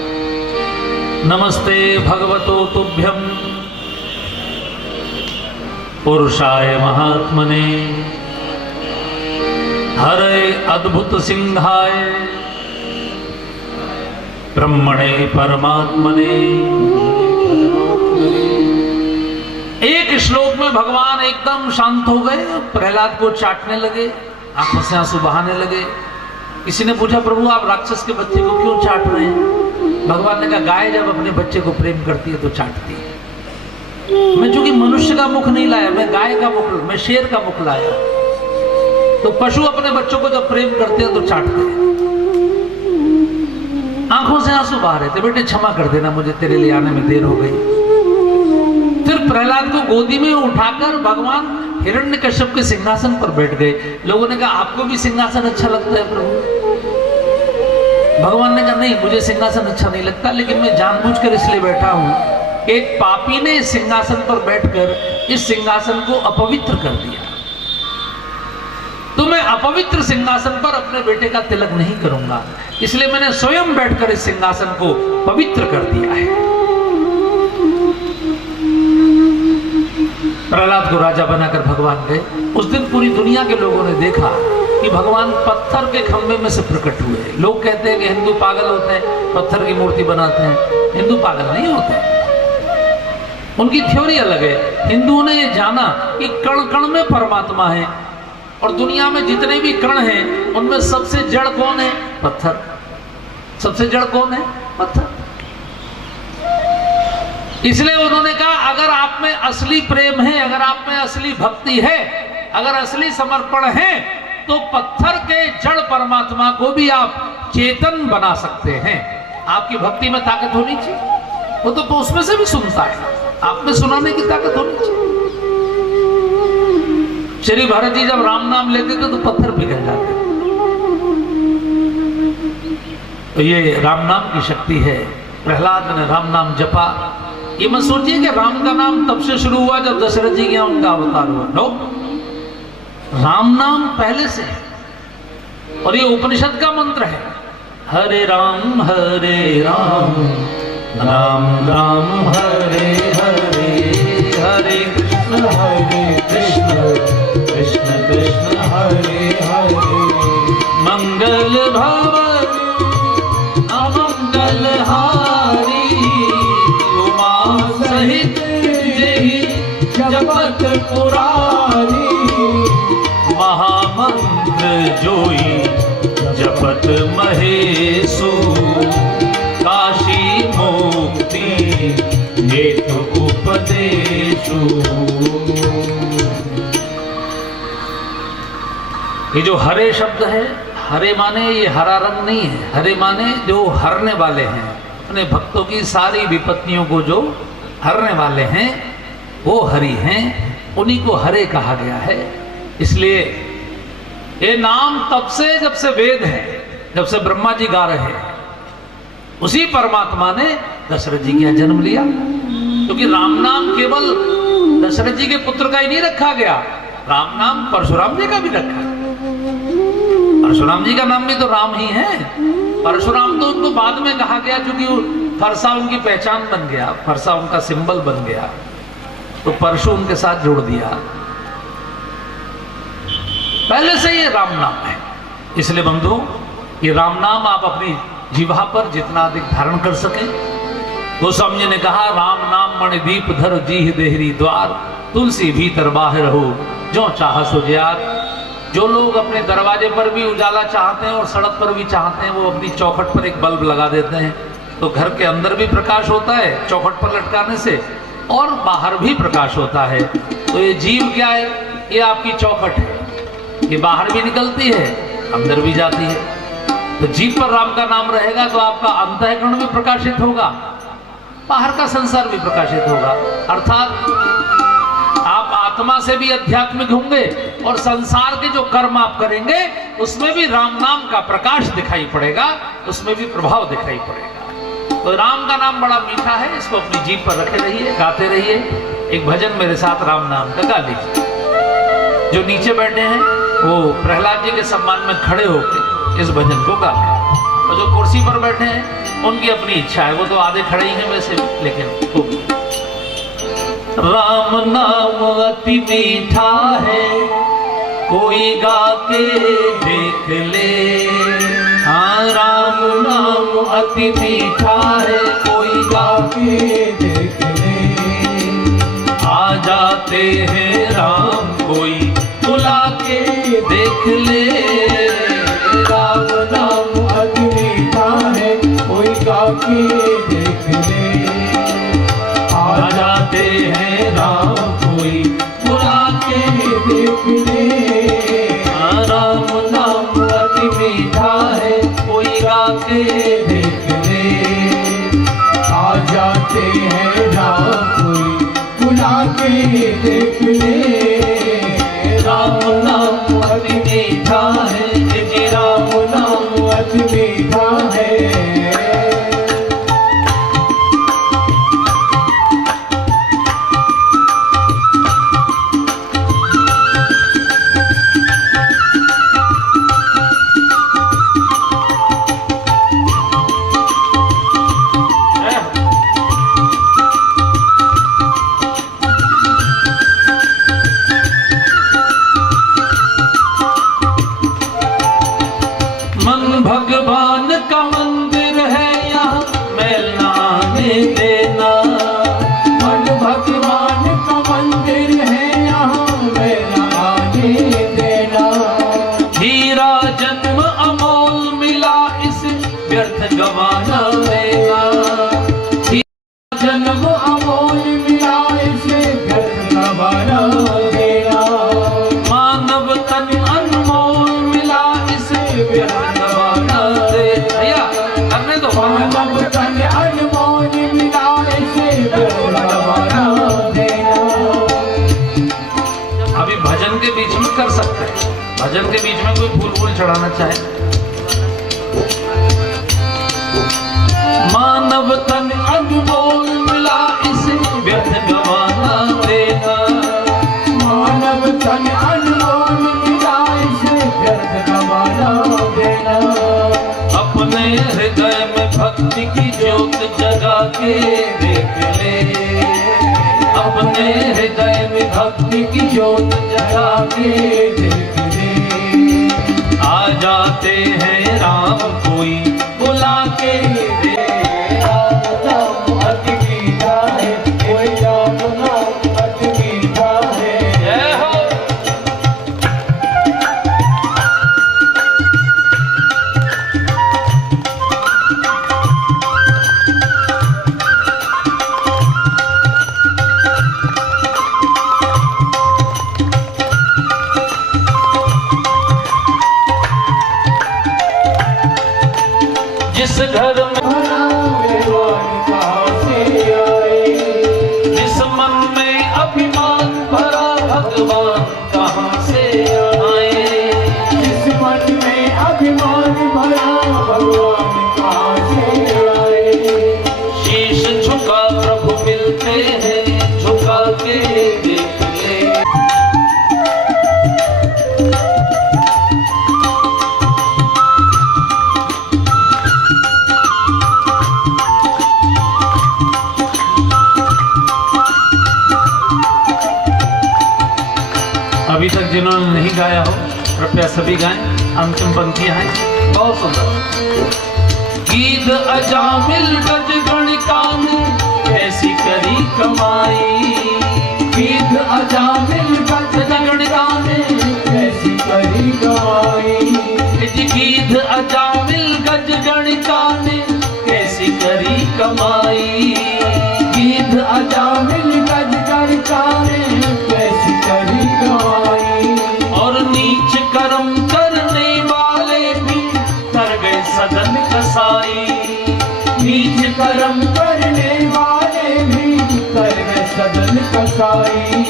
नमस्ते भगवतो तुभ्यम पुरुषाय महात्मने हरे अद्भुत सिंहाय ब्रह्मणे परमात्मने। एक श्लोक में भगवान एकदम शांत हो गए, प्रहलाद को चाटने लगे, आंखों से आंसू बहाने लगे। किसी ने पूछा प्रभु आप राक्षस के बच्चे को क्यों चाट रहे हैं? भगवान ने कहा गाय जब अपने बच्चे को प्रेम करती है तो चाटती है। मैं चूंकि मनुष्य का मुख नहीं लाया, मैं गाय का मुख, मैं शेर का मुख लाया। तो पशु अपने बच्चों को जब प्रेम करते हैं तो चाटते हैं। आंखों से आंसू बहा रहे थे, बेटे क्षमा कर देना, मुझे तेरे लिए आने में देर हो गई। फिर प्रहलाद को गोदी में उठाकर भगवान हिरण्यकश्यप के सिंहासन पर बैठ गए। लोगों ने कहा आपको भी सिंहासन अच्छा लगता है प्रभु? भगवान ने कहा नहीं, मुझे सिंहासन अच्छा नहीं लगता, लेकिन मैं जानबूझकर इसलिए बैठा हूं कि एक पापी ने इस सिंहासन पर बैठकर इस सिंहासन को अपवित्र कर दिया, तो मैं अपवित्र सिंहासन पर अपने बेटे का तिलक नहीं करूंगा, इसलिए मैंने स्वयं बैठकर इस सिंहासन को पवित्र कर दिया है। प्रहलाद को राजा बनाकर भगवान गए। उस दिन पूरी दुनिया के लोगों ने देखा कि भगवान पत्थर के खंभे में से प्रकट हुए। लोग कहते हैं कि हिंदू पागल होते हैं, पत्थर की मूर्ति बनाते हैं। हिंदू पागल नहीं होते, उनकी थ्योरी अलग है। हिंदुओं ने ये जाना कि कण कण में परमात्मा है, और दुनिया में जितने भी कण हैं उनमें सबसे जड़ कौन है? पत्थर। सबसे जड़ कौन है? पत्थर। इसलिए उन्होंने कहा अगर आप में असली प्रेम है, अगर आप में असली भक्ति है, अगर असली समर्पण है, तो पत्थर के जड़ परमात्मा को भी आप चेतन बना सकते हैं। आपकी भक्ति में ताकत होनी चाहिए, वो तो उसमें से भी सुनता है, आप में सुनाने की ताकत होनी चाहिए। श्री भरत जी जब राम नाम लेते थे तो पत्थर पिघल जाते। तो ये राम नाम की शक्ति है। प्रहलाद ने राम नाम जपा। ये मत सोचिए कि राम का नाम तब से शुरू हुआ जब दशरथ जी गया उनका अवतार हुआ। नो, राम नाम पहले से है, और ये उपनिषद का मंत्र है। हरे राम राम राम हरे हरे, हरे कृष्ण कृष्ण कृष्ण हरे हरे। मंगल भवन अमंगल हारी, उमा सहित जही जपत पुरारी। महामंत्र जोई जप ये जो हरे शब्द है, हरे माने ये हरा रंग नहीं है, हरे माने जो हरने वाले हैं, अपने भक्तों की सारी विपत्तियों को जो हरने वाले हैं वो हरि हैं, उन्हीं को हरे कहा गया है। इसलिए ये नाम तब से जब से वेद है, जब से ब्रह्मा जी गा रहे हैं, उसी परमात्मा ने दशरथ जी का जन्म लिया। क्योंकि राम नाम केवल दशरथ जी के पुत्र का ही नहीं रखा गया, राम नाम परशुराम जी का भी रखा। परशुराम जी का नाम भी तो राम ही है। परशुराम तो उनको बाद में कहा गया क्योंकि फरसा उनकी पहचान बन गया, फरसा उनका सिंबल बन गया, तो परशु उनके साथ जोड़ दिया। पहले से ये राम नाम है। इसलिए बंधुओं, ये राम नाम आप अपनी जिह्वा पर जितना अधिक धारण कर सकें। गोस्वामी जी ने कहा, राम नाम मणिदीप धर जीह देहरी द्वार, तुलसी भीतर बाहर हो जो चाह सो ज्यार। जो लोग अपने दरवाजे पर भी उजाला चाहते हैं और सड़क पर भी चाहते हैं, वो अपनी चौखट पर एक बल्ब लगा देते हैं, तो घर के अंदर भी प्रकाश होता है चौखट पर लटकाने से, और बाहर भी प्रकाश होता है। तो ये जीव क्या है? ये आपकी चौखट है, ये बाहर भी निकलती है, अंदर भी जाती है। तो जीव पर राम का नाम रहेगा तो आपका अंतःकरण भी प्रकाशित होगा, बाहर का संसार भी प्रकाशित होगा। अर्थात आप आत्मा से भी आध्यात्मिक होंगे और संसार के जो कर्म आप करेंगे उसमें भी राम नाम का प्रकाश दिखाई पड़ेगा, उसमें भी प्रभाव दिखाई पड़ेगा। तो राम का नाम बड़ा मीठा है, इसको अपनी जीभ पर रखे रहिए, गाते रहिए। एक भजन मेरे साथ राम नाम का गा लीजिए। जो नीचे बैठे हैं वो प्रहलाद जी के सम्मान में खड़े होकर इस भजन को गा लें, और जो कुर्सी पर बैठे हैं उनकी अपनी इच्छा है, वो तो आधे खड़े ही हैं वैसे, लेकिन खूब। राम नाम अति मीठा है, कोई गा के देख ले। हाँ, राम नाम अति मीठा है, कोई गा के देख ले। आ जाते हैं राम कोई बुला के देख ले। राम नाम अति मीठा है, कोई गा के देख ले। आ जाते हैं राम कोई बुला के देख ले। राम नाम अति मीठा है, कोई गा के देख ले। आ जाते हैं राम कोई बुला के देख ले। राम नाम अति मीठा है, जी राम नाम अति मीठा है। भगवान का मंदिर है यहाँ, मैल ना आने देना। मन भगवान का मंदिर है यहाँ, मैल ना आने देना। हीरा जन्म अमोल मिला, इसे व्यर्थ गवाना देना। हीरा जन्म अमोल मिला, इसे व्यर्थ गवाना देना। मानव तन अनमोल मिला, इसे व्यर्थ मानव तन अनमोल मिला, इसे व्यर्थ गवाना देना। अभी भजन के बीच में कर सकते हैं, भजन के बीच में कोई फूल फूल चढ़ाना चाहे। मानव तन अनमोल मिला, इसे व्यर्थ गवाना देना। मानव तन अनमोल मिला, इसे व्यर्थ गवाना देना। अपने हृदय में भक्ति की ज्योत जगा के देख ले। अपने हृदय में भक्ति की ज्योत जगा के देख ले। आ जाते हैं राम कोई बुला के दे। राम नाम अति मीठा है, कोई राम नाम अति मीठा है। जय हो। घर में भगवान कहाँ से आए, जिस मन में अभिमान भरा भगवान कहाँ से आए, जिस मन में अभिमान भरा भगवान कहाँ से आए। शीश झुका प्रभु मिलते हैं, झुका के देख ले। अभी तक जिन्होंने नहीं गाया हो कृपया सभी गाएं, अंतिम पंक्तियां हैं बहुत सुंदर। गीत अजामिल गज गणिकान ऐसी करी कमाई, गीत अजामिल गज गणिकान कैसी करी कमाई, गीत अजामिल गज गणिकान कैसी करी कमाई, गीत अजामिल गज गणिकाने कैसी करी कमाई। और नीच कर्म करने वाले भी कर गए सदन कसाई, नीच कर्म करने वाले भी कर गए सदन कसाई।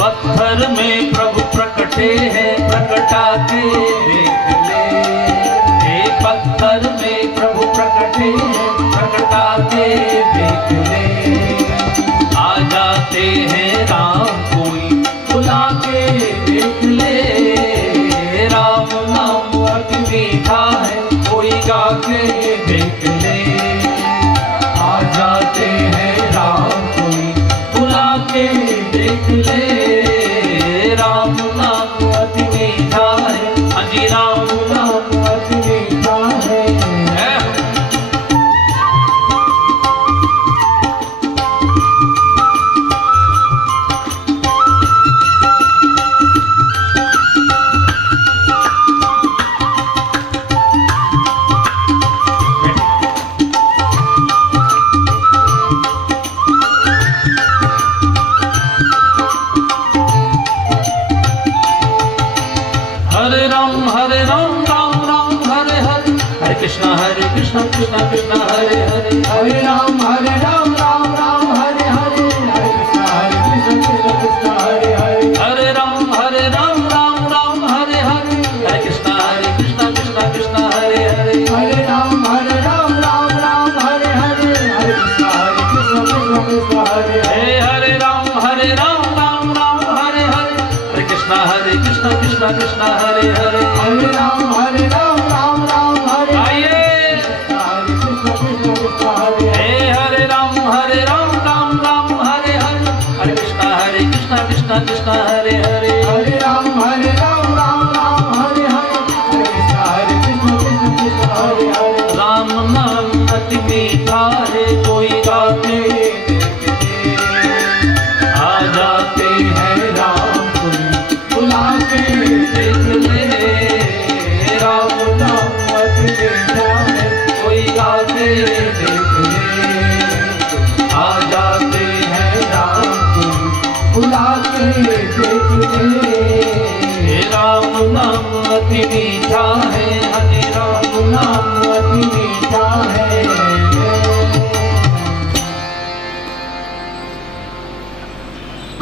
पत्थर में प्रभु प्रकटे हैं, प्रकटा के देख ले। हे पत्थर में प्रभु प्रकटे हैं, प्रकटा के देख ले। आ जाते हैं राम कोई बुला के देख ले, राम नाम अति मीठा है, कोई गा के देख ले। आ जाते हैं राम कोई बुला के देख ले, राम नाम अति मीठा है, अजी राम नाम अति मीठा है। है। हरे राम राम राम हरे हरे, हरे कृष्णा कृष्णा कृष्णा हरे हरे, हरे राम राम राम हरे हरे, हरे कृष्ण कृष्ण कृष्ण हरे हरे। हरे राम राम राम हरे हरे, हरे कृष्णा कृष्णा कृष्णा हरे हरे। हरे राम राम राम हरे हरे, हरे कृष्ण कृष्ण कृष्ण हरे हरे। हे हरे राम राम राम हरे हरे, हरे कृष्णा कृष्णा कृष्णा हरे हरे। हरे राम राम हरे आइए। हरे कृष्ण कृष्ण कृष्ण हरे हरे। हे हरे राम राम हरे हरे, हरे कृष्णा कृष्णा कृष्णा हरे हरे। हरे राम राम हरे हरे, हरे कृष्ण कृष्ण कृष्ण हरे हरे। राम नाम अति मीठा है, कोई गाते आ जाते हैं राम कोई बुला के देख ले। राम नाम अति मीठा है, कोई गाते देख ले। आ जाते हैं राम कोई बुला के देख ले। हे राम नाम अति मीठा है, हरे राम नाम अति मीठा है।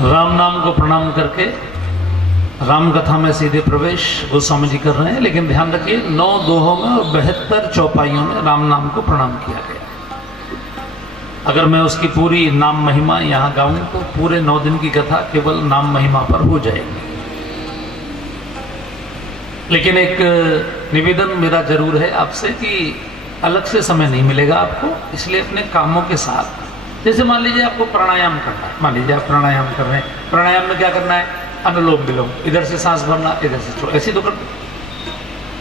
राम नाम को प्रणाम करके राम कथा में सीधे प्रवेश गोस्वामी जी कर रहे हैं, लेकिन ध्यान रखिए 9 दोहों में और 72 चौपाइयों में राम नाम को प्रणाम किया गया। अगर मैं उसकी पूरी नाम महिमा यहाँ गाऊं तो पूरे 9 दिन की कथा केवल नाम महिमा पर हो जाएगी। लेकिन एक निवेदन मेरा जरूर है आपसे कि अलग से समय नहीं मिलेगा आपको, इसलिए अपने कामों के साथ, जैसे मान लीजिए आपको प्राणायाम करना है, मान लीजिए आप प्राणायाम कर रहे हैं, प्राणायाम में क्या करना है, अनुलोम विलोम, इधर से सांस भरना इधर से छोड़, ऐसी तो कर,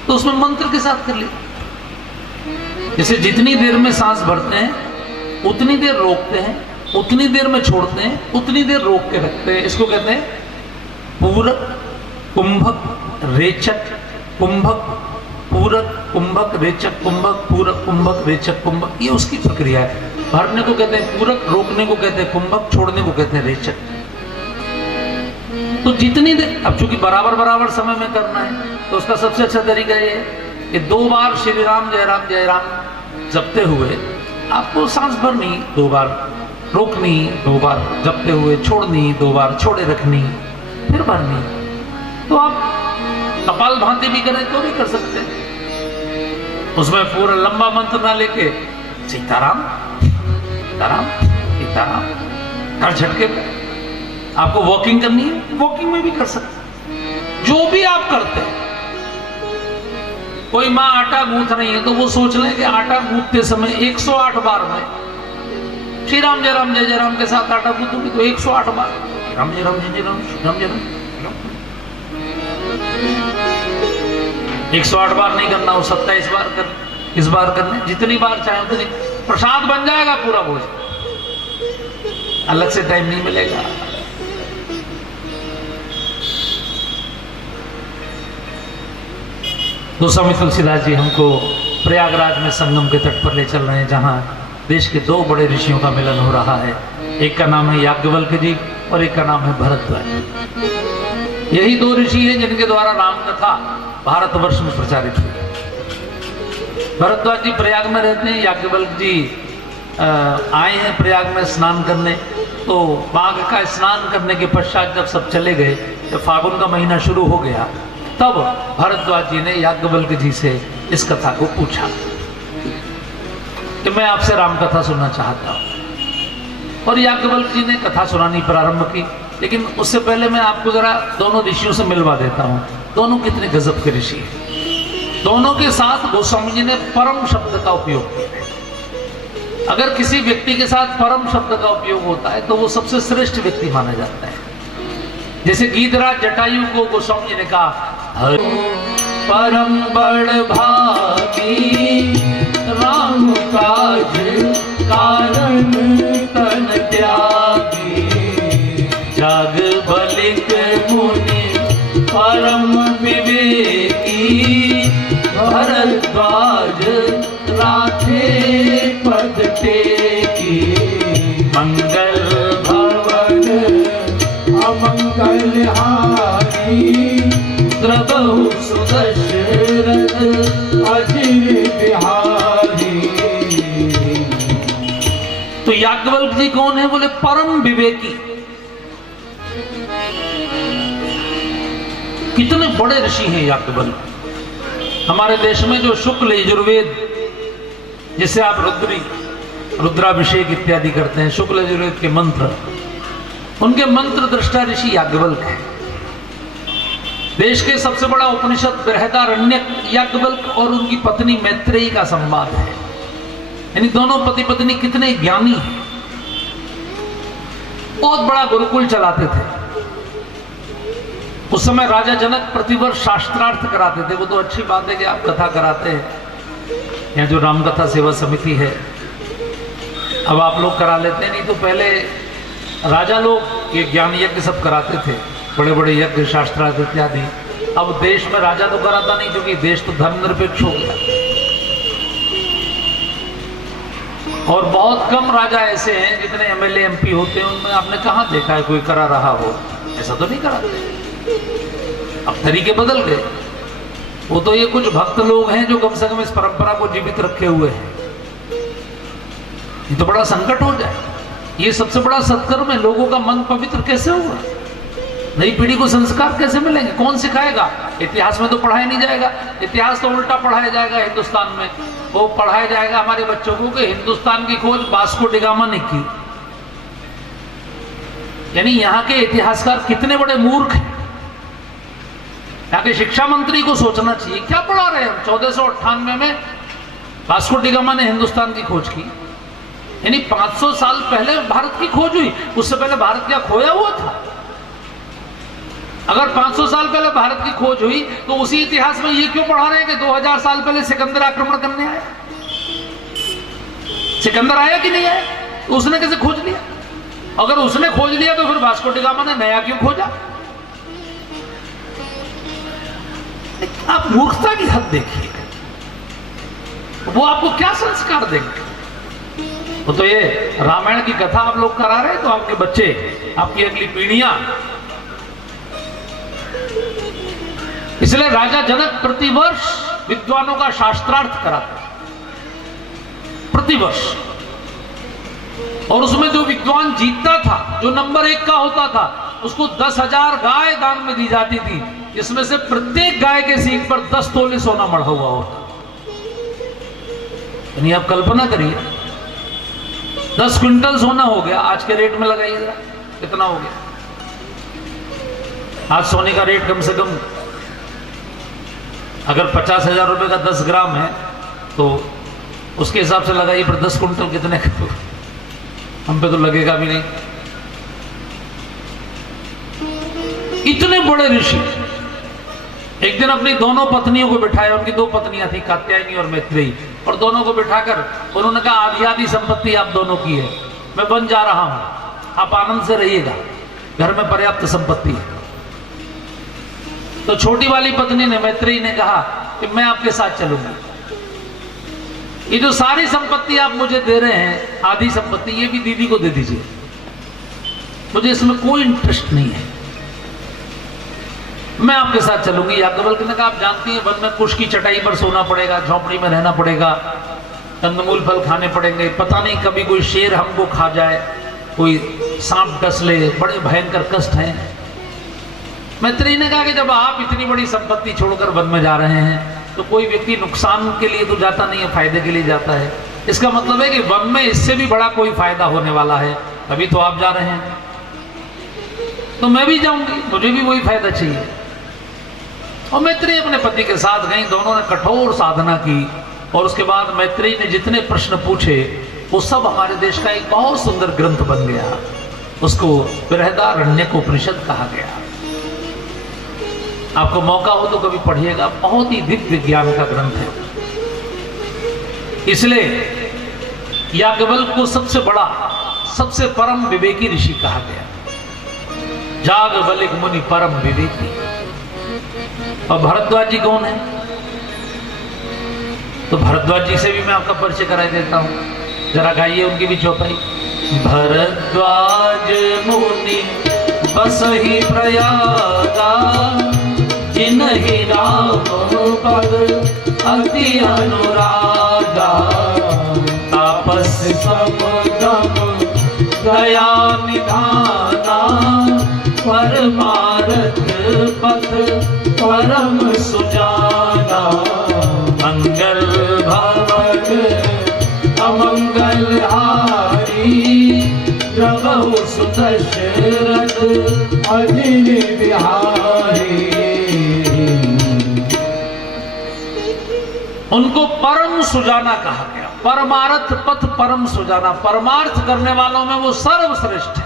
तो उसमें मंत्र के साथ कर लीजिए। जैसे जितनी देर में सांस भरते हैं उतनी देर रोकते हैं, उतनी देर में छोड़ते हैं, उतनी देर रोक के रखते हैं। इसको कहते हैं पूरक कुंभक रेचक कुंभक, पूरक कुंभक रेचक कुंभक, पूरक कुंभक रेचक कुंभक, ये उसकी प्रक्रिया है। भरने को कहते हैं पूरक, रोकने को कहते हैं कुंभक, छोड़ने को कहते हैं रेचक। तो जितनी देर, अब चूंकि बराबर बराबर समय में करना है तो उसका सबसे अच्छा तरीका ये है कि 2 बार श्री राम जय राम जपते हुए आपको सांस भरनी, 2 बार रोकनी, 2 बार जपते हुए छोड़नी, 2 बार छोड़े रखनी, फिर भरनी। तो आप कपाल भांति भी करें तो भी कर सकते हैं। उसमें पूरा लंबा मंत्र ना लेके सीताराम सीताराम सीताराम हर झटके पे। आपको वॉकिंग करनी है, वॉकिंग में भी कर सकते हैं। जो भी आप करते हैं, कोई माँ आटा गूंथ रही है तो वो सोच लें कि आटा गूंथते समय 108 बार में श्री राम जय जय राम के साथ आटा गूंथूंगी तो 108 बार राम जय राम जय जय राम श्री राम जय राम। 108 बार नहीं करना, वो 27 बार कर, इस बार करने, जितनी बार चाहे उतनी। प्रसाद बन जाएगा पूरा भोजन, अलग से टाइम नहीं मिलेगा। तो स्वामी तुलसीदास जी हमको प्रयागराज में संगम के तट पर ले चल रहे हैं, जहां देश के 2 बड़े ऋषियों का मिलन हो रहा है। एक का नाम है याज्ञवल्क्य जी और एक का नाम है भरद्वाज। यही 2 ऋषि हैं जिनके द्वारा राम कथा भारतवर्ष में प्रचारित हुई। भरद्वाज जी प्रयाग में रहते हैं, याज्ञवल्क्य जी आए हैं प्रयाग में स्नान करने। तो माघ का स्नान करने के पश्चात जब सब चले गए, जब फागुन का महीना शुरू हो गया, तब भरद्वाज जी ने याज्ञवल्क्य जी से इस कथा को पूछा कि मैं आपसे राम कथा सुनना चाहता हूं। और याज्ञवल्क्य जी ने कथा सुनानी प्रारंभ की। लेकिन उससे पहले मैं आपको जरा दोनों ऋषियों से मिलवा देता हूं। दोनों कितने गजब के ऋषि हैं। दोनों के साथ गोस्वामी जी ने परम शब्द का उपयोग किया। अगर किसी व्यक्ति के साथ परम शब्द का उपयोग होता है तो वो सबसे श्रेष्ठ व्यक्ति माना जाता है। जैसे गीतराज जटायु को गोस्वामी जी ने कहा, परम बड़ भागी राम काज कारण तन त्यागी, याज्ञवल्क्य मुनि परम विवेकी, भरद्वाज राखे पद टेकी, मंगल भवन अमंगल हारी, द्रवहु सुदशरथ अजिर बिहारी। तो याज्ञवल्क्य जी कौन है? बोले परम विवेकी। कितने बड़े ऋषि हैं याज्ञवल्क्य। हमारे देश में जो शुक्ल यजुर्वेद, जिसे आप रुद्राभिषेक इत्यादि करते हैं, शुक्ल यजुर्वेद के मंत्र, उनके मंत्र दृष्टा ऋषि याज्ञवल्क्य है। देश के सबसे बड़ा उपनिषद बृहदारण्यक याज्ञवल्क्य और उनकी पत्नी मैत्रेयी का संवाद है। यानी दोनों पति पत्नी कितने ज्ञानी हैं। बहुत बड़ा गुरुकुल चलाते थे। उस समय राजा जनक प्रतिवर्ष शास्त्रार्थ कराते थे। वो तो अच्छी बात है कि आप कथा कराते हैं। यहाँ जो राम कथा सेवा समिति है, अब आप लोग करा लेते हैं, नहीं तो पहले राजा लोग ये ज्ञान यज्ञ सब कराते थे, बड़े बड़े यज्ञ शास्त्रार्थ इत्यादि। अब देश में राजा तो कराता नहीं, क्योंकि देश तो धर्मनिरपेक्ष हो गया। और बहुत कम राजा ऐसे हैं जितने एमएलए एमपी होते हैं, उनमें आपने कहाँ देखा है कोई करा रहा हो? ऐसा तो नहीं कराते। अब तरीके बदल गए। वो तो ये कुछ भक्त लोग हैं जो कम से कम इस परंपरा को जीवित रखे हुए हैं। ये तो बड़ा संकट हो जाए। ये सबसे बड़ा सत्कर्म है। लोगों का मन पवित्र कैसे होगा? नई पीढ़ी को संस्कार कैसे मिलेंगे? कौन सिखाएगा? इतिहास में तो पढ़ाया नहीं जाएगा। इतिहास तो उल्टा पढ़ाया जाएगा हिंदुस्तान में। वो पढ़ाया जाएगा हमारे बच्चों को कि हिंदुस्तान की खोज वास्को डी गामा ने की। यानी यहाँ के इतिहासकार कितने बड़े मूर्ख हैं। यहाँ के शिक्षा मंत्री को सोचना चाहिए, क्या पढ़ा रहे हैं हम? 1498 में वास्को डी गामा ने हिंदुस्तान की खोज की। यानी 500 साल पहले भारत की खोज हुई। उससे पहले भारत क्या खोया हुआ था? अगर 500 साल पहले भारत की खोज हुई तो उसी इतिहास में ये क्यों पढ़ा रहे हैं कि 2000 साल पहले सिकंदर आक्रमण करने आया? सिकंदर आया कि नहीं आया? तो उसने कैसे खोज लिया? अगर उसने खोज लिया तो फिर वास्को डी गामा ने नया क्यों खोजा? आप मूर्खता की हद देखिए। वो आपको क्या संस्कार देंगे? वो तो ये रामायण की कथा आप लोग करा रहे हैं तो आपके बच्चे, आपकी अगली पीढ़ियां। इसलिए राजा जनक प्रतिवर्ष विद्वानों का शास्त्रार्थ कराते। प्रतिवर्ष। और उसमें जो विद्वान जीतता था, जो नंबर 1 का होता था, उसको 10,000 गाय दान में दी जाती थी, जिसमें से प्रत्येक गाय के सींग पर 10 तोले सोना मढ़ा हुआ होता। यानी आप कल्पना करिए, 10 क्विंटल सोना हो गया, आज के रेट में लगाइए जरा कितना हो गया। आज सोने का रेट कम से कम अगर 50,000 रुपए का 10 ग्राम है तो उसके हिसाब से लगाइए, पर 10 क्विंटल कितने का, हम पे तो लगेगा भी नहीं। इतने बड़े ऋषि एक दिन अपनी दोनों पत्नियों को बिठाया, उनकी 2 पत्नियां थी, कात्यायनी और मैत्रेयी, और दोनों को बिठाकर उन्होंने कहा आधी संपत्ति आप दोनों की है, मैं बन जा रहा हूं, आप आनंद से रहिएगा, घर में पर्याप्त संपत्ति है। तो छोटी वाली पत्नी ने, मैत्रेयी ने कहा कि मैं आपके साथ चलूंगी, ये जो सारी संपत्ति आप मुझे दे रहे हैं, आधी संपत्ति, ये भी दीदी को दे दीजिए, मुझे इसमें कोई इंटरेस्ट नहीं है, मैं आपके साथ चलूंगी। याज्ञवल्क्य ने कहा आप जानती हैं वन में कुश की चटाई पर सोना पड़ेगा, झोपड़ी में रहना पड़ेगा, कंदमूल फल खाने पड़ेंगे, पता नहीं कभी कोई शेर हमको खा जाए, कोई सांप डस ले, बड़े भयंकर कष्ट हैं। मैत्रेयी ने कहा कि जब आप इतनी बड़ी संपत्ति छोड़कर वन में जा रहे हैं तो कोई व्यक्ति नुकसान के लिए तो जाता नहीं है, फायदे के लिए जाता है, इसका मतलब है कि वन में इससे भी बड़ा कोई फायदा होने वाला है, अभी तो आप जा रहे हैं तो मैं भी जाऊंगी, मुझे भी वही फायदा चाहिए। और मैत्रेयी अपने पति के साथ गई, दोनों ने कठोर साधना की, और उसके बाद मैत्रेयी ने जितने प्रश्न पूछे वो सब हमारे देश का एक बहुत सुंदर ग्रंथ बन गया, उसको बृहदारण्यकोपनिषद कहा गया। आपको मौका हो तो कभी पढ़िएगा, बहुत ही दिव्य ज्ञान का ग्रंथ है। इसलिए याज्ञवल्क्य को सबसे बड़ा, सबसे परम विवेकी ऋषि कहा गया। याज्ञवल्क्य मुनि परम विवेकी। और भरद्वाज जी कौन है? तो भरद्वाज जी से भी मैं आपका परिचय कराई देता हूं, जरा गाइए उनकी भी चौपाई। भरद्वाज मुनि बसहि प्रयागा, जिनहि राम पद अति अनुरागा, तापस सब गम दया निधाना, परमारथ पथ परम सुजाना, मंगल भवन अमंगल हारी, प्रभु सुदशरथ अजिर बिहारी। उनको परम सुजाना कहा गया, परमार्थ पथ परम सुजाना, परमार्थ करने वालों में वो सर्वश्रेष्ठ है।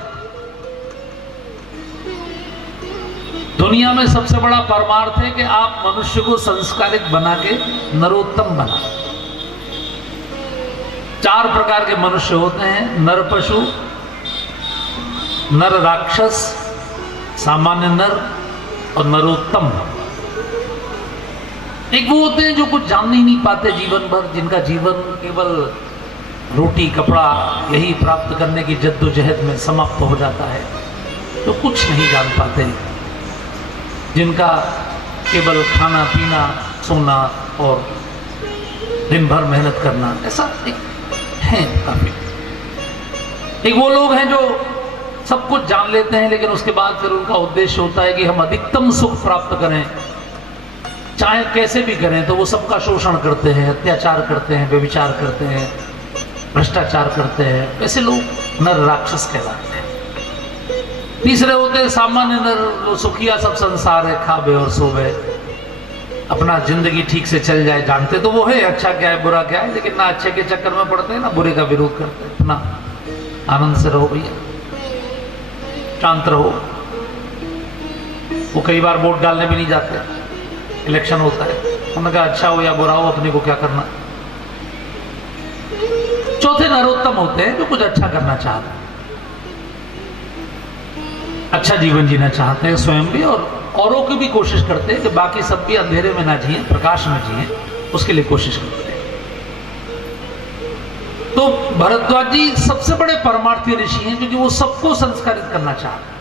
दुनिया में सबसे बड़ा परमार्थ है कि आप मनुष्य को संस्कारित बना के नरोत्तम बना। 4 प्रकार के मनुष्य होते हैं, नर पशु, नर राक्षस, सामान्य नर और नरोत्तम। एक वो होते हैं जो कुछ जान ही नहीं पाते जीवन भर, जिनका जीवन केवल रोटी कपड़ा यही प्राप्त करने की जद्दोजहद में समाप्त हो जाता है, तो कुछ नहीं जान पाते, जिनका केवल खाना पीना सोना और दिन भर मेहनत करना, ऐसा एक है काफी। एक वो लोग हैं जो सब कुछ जान लेते हैं, लेकिन उसके बाद फिर उनका उद्देश्य होता है कि हम अधिकतम सुख प्राप्त करें, चाहे कैसे भी करें, तो वो सबका शोषण करते हैं, अत्याचार करते हैं, व्यभिचार करते हैं, भ्रष्टाचार करते हैं। ऐसे लोग नर राक्षस कहलाते हैं। तीसरे होते हैं सामान्य नर, वो सुखिया सब संसार है, खावे और सोवे, अपना जिंदगी ठीक से चल जाए, जानते तो वो है अच्छा क्या है बुरा क्या है, लेकिन ना अच्छे के चक्कर में पड़ते हैं ना बुरे का विरोध करते हैं। अपना आनंद से रहो भैया, शांत रहो। वो कई बार वोट डालने भी नहीं जाते, इलेक्शन होता है, उन्होंने कहा अच्छा हो या बुरा हो अपने को क्या करना। चौथे नरोत्तम होते हैं जो कुछ अच्छा करना चाहते हैं, अच्छा जीवन जीना चाहते हैं, स्वयं भी और औरों की भी कोशिश करते हैं कि बाकी सब भी अंधेरे में ना जिए, प्रकाश में जिए, उसके लिए कोशिश करते हैं। तो भरद्वाज जी सबसे बड़े परमार्थी ऋषि हैं, क्योंकि वो सबको संस्कारित करना चाहते हैं।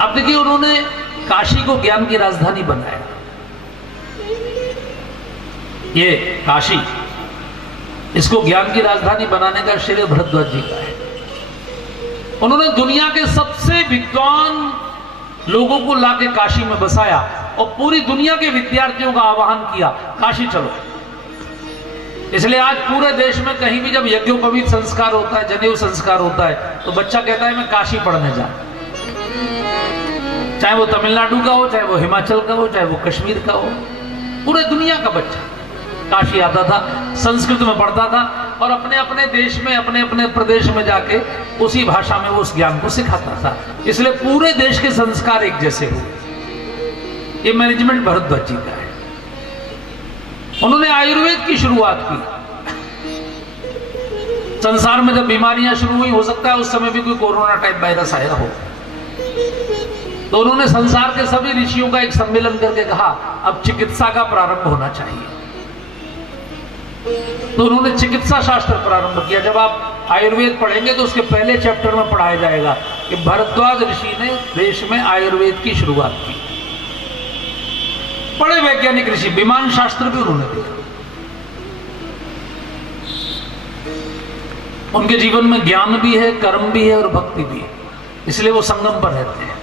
अब देखिए, उन्होंने काशी को ज्ञान की राजधानी बनाया। ये काशी इसको ज्ञान की राजधानी बनाने का श्रेय भरद्वाज जी का है। उन्होंने दुनिया के सबसे विद्वान लोगों को लाके काशी में बसाया और पूरी दुनिया के विद्यार्थियों का आह्वान किया, काशी चलो। इसलिए आज पूरे देश में कहीं भी जब यज्ञोपवीत संस्कार होता है, जनेऊ संस्कार होता है, तो बच्चा कहता है मैं काशी पढ़ने जा, चाहे वो तमिलनाडु का हो, चाहे वो हिमाचल का हो, चाहे वो कश्मीर का हो। पूरे दुनिया का बच्चा काशी आता था, संस्कृत में पढ़ता था और अपने अपने देश में, अपने अपने प्रदेश में जाके उसी भाषा में उस ज्ञान को सिखाता था। इसलिए पूरे देश के संस्कार एक जैसे हो। ये मैनेजमेंट भरद्वाज जी का है। उन्होंने आयुर्वेद की शुरुआत की। संसार में जब बीमारियां शुरू हुई, हो सकता है उस समय भी कोई कोरोना टाइप वायरस आया हो, तो उन्होंने संसार के सभी ऋषियों का एक सम्मेलन करके कहा अब चिकित्सा का प्रारंभ होना चाहिए। तो उन्होंने चिकित्सा शास्त्र प्रारंभ किया। जब आप आयुर्वेद पढ़ेंगे तो उसके पहले चैप्टर में पढ़ाया जाएगा कि भरद्वाज ऋषि ने देश में आयुर्वेद की शुरुआत की। बड़े वैज्ञानिक ऋषि, विमान शास्त्र भी उन्होंने दिया। उनके जीवन में ज्ञान भी है, कर्म भी है और भक्ति भी है। इसलिए वो संगम पर रहते हैं।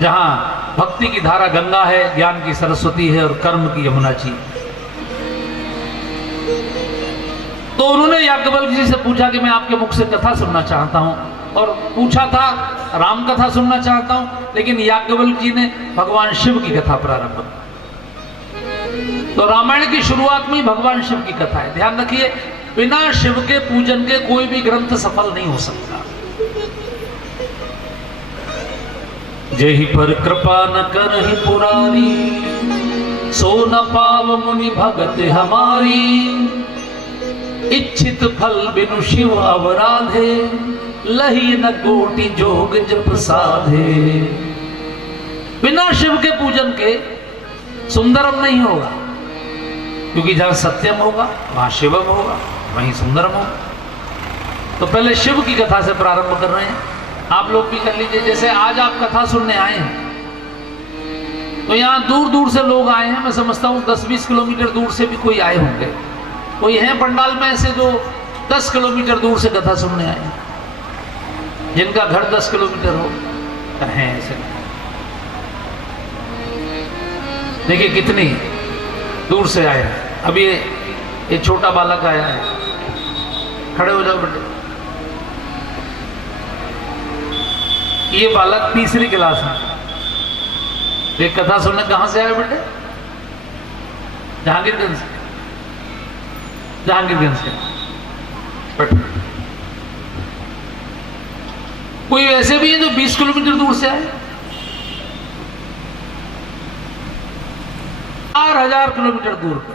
जहां भक्ति की धारा गंगा है, ज्ञान की सरस्वती है और कर्म की यमुना जी। तो उन्होंने याज्ञवल्क्य जी से पूछा कि मैं आपके मुख से कथा सुनना चाहता हूं, और पूछा था राम कथा सुनना चाहता हूं, लेकिन याज्ञवल्क्य जी ने भगवान शिव की कथा प्रारंभ की। तो रामायण की शुरुआत में ही भगवान शिव की कथा है। ध्यान रखिए, बिना शिव के पूजन के कोई भी ग्रंथ सफल नहीं हो सकता। जेहि पर कृपा न करहि पुरारी, सो न पाव मुनि भगत हमारी। इच्छित फल बिनु शिव अवराधे, लही न कोटि जोग जप साधे। बिना शिव के पूजन के सुंदरम नहीं होगा, क्योंकि जहां सत्यम होगा वहां शिवम होगा, वहीं सुंदरम होगा। तो पहले शिव की कथा से प्रारंभ कर रहे हैं। आप लोग भी कर लीजिए। जैसे आज आप कथा सुनने आए हैं, तो यहाँ दूर दूर से लोग आए हैं। मैं समझता हूँ 10-20 किलोमीटर दूर से भी कोई आए होंगे। कोई है पंडाल में ऐसे जो 10 किलोमीटर दूर से कथा सुनने आए हैं, जिनका घर 10 किलोमीटर हो, हैं ऐसे। देखिए कितनी दूर से आए हैं। अब ये छोटा बालक आया है, खड़े हो जाओ बेटे। ये बालक तीसरी क्लास में, ये कथा सुनने कहां से आए बेटे? जहांगीरगंज से। जहांगीरगंज से बेटे। कोई ऐसे भी है जो 20 किलोमीटर दूर से आए। 4,000 किलोमीटर दूर पे,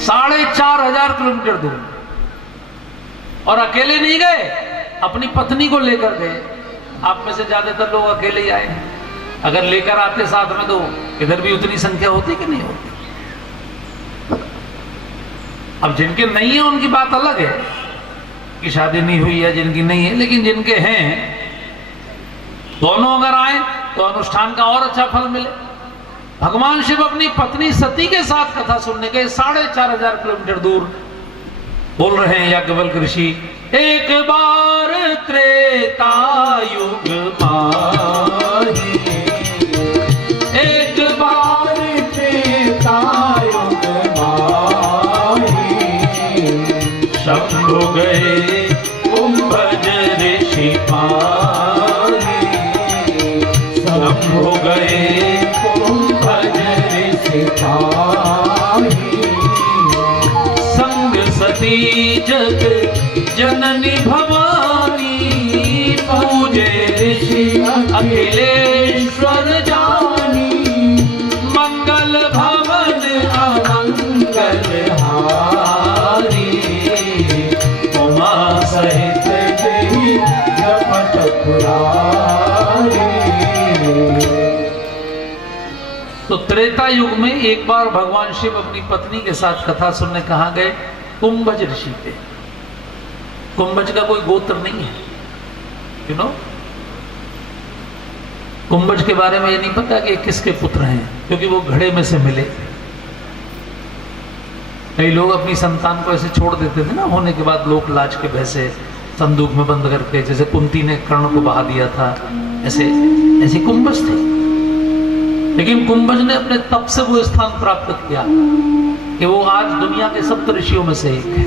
4,500 किलोमीटर दूर, और अकेले नहीं गए, अपनी पत्नी को लेकर गए। आप में से ज्यादातर लोग अकेले ही आए हैं। अगर लेकर आते साथ में तो इधर भी उतनी संख्या होती कि नहीं होती। अब जिनके नहीं है उनकी बात अलग है कि शादी नहीं हुई है, जिनकी नहीं है, लेकिन जिनके हैं, दोनों अगर आए तो अनुष्ठान का और अच्छा फल मिले। भगवान शिव अपनी पत्नी सती के साथ कथा सुनने के 4,500 किलोमीटर दूर। बोल रहे हैं याज्ञवल्क्य ऋषि, एक बार त्रेता युग माही, एक बार त्रेता युग माही। शंभु गए कुंभज ऋषि पाही, शंभु गए कुंभज ऋषि पाही। संग सती जग जननी भवानी, पूजे ऋषि अखिलेश्वर जानी। मंगल भवन अमंगल हारी, उमा सहित देवी जपत पुरारी। तो त्रेता युग में एक बार भगवान शिव अपनी पत्नी के साथ कथा सुनने कहाँ गए? कुंभज ऋषि थे। कुंभज का कोई गोत्र नहीं है, यू नो। कुंभज के बारे में ये नहीं पता कि किसके पुत्र हैं, क्योंकि वो घड़े में से मिले। कई लोग अपनी संतान को ऐसे छोड़ देते थे ना, होने के बाद लोक लाज के भय से संदूक में बंद करके, जैसे कुंती ने कर्ण को बहा दिया था, ऐसे कुंभज थे। लेकिन कुंभज ने अपने तप से वो स्थान प्राप्त किया कि वो आज दुनिया के सप्त ऋषियों में से एक है।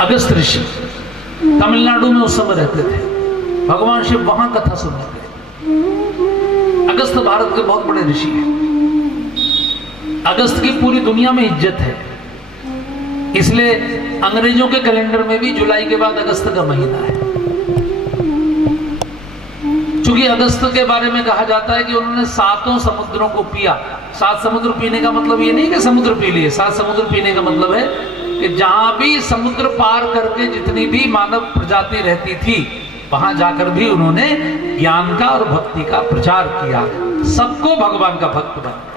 अगस्त ऋषि तमिलनाडु में उस समय रहते थे। भगवान शिव वहां कथा सुनने गए। अगस्त भारत के बहुत बड़े ऋषि हैं। अगस्त की पूरी दुनिया में इज्जत है, इसलिए अंग्रेजों के कैलेंडर में भी जुलाई के बाद अगस्त का महीना है। क्योंकि अगस्त के बारे में कहा जाता है कि उन्होंने 7 समुद्रों को पिया। 7 समुद्र पीने का मतलब ये नहीं कि समुद्र पी लिए। 7 समुद्र पीने का मतलब है कि जहां भी समुद्र पार करके जितनी भी मानव प्रजाति रहती थी, वहां जाकर भी उन्होंने ज्ञान का और भक्ति का प्रचार किया, सबको भगवान का भक्त बनाया।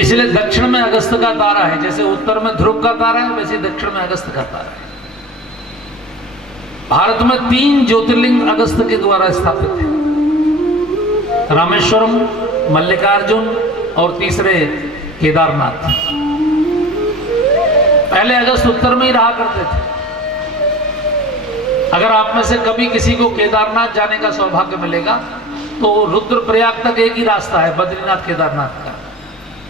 इसलिए दक्षिण में अगस्त का तारा है, जैसे उत्तर में ध्रुव का तारा है, वैसे दक्षिण में अगस्त का तारा है। भारत में 3 ज्योतिर्लिंग अगस्त के द्वारा स्थापित है, रामेश्वरम, मल्लिकार्जुन और तीसरे केदारनाथ। पहले अगस्त उत्तर में ही रहा करते थे। अगर आप में से कभी किसी को केदारनाथ जाने का सौभाग्य मिलेगा तो रुद्रप्रयाग तक एक ही रास्ता है, बद्रीनाथ केदारनाथ का।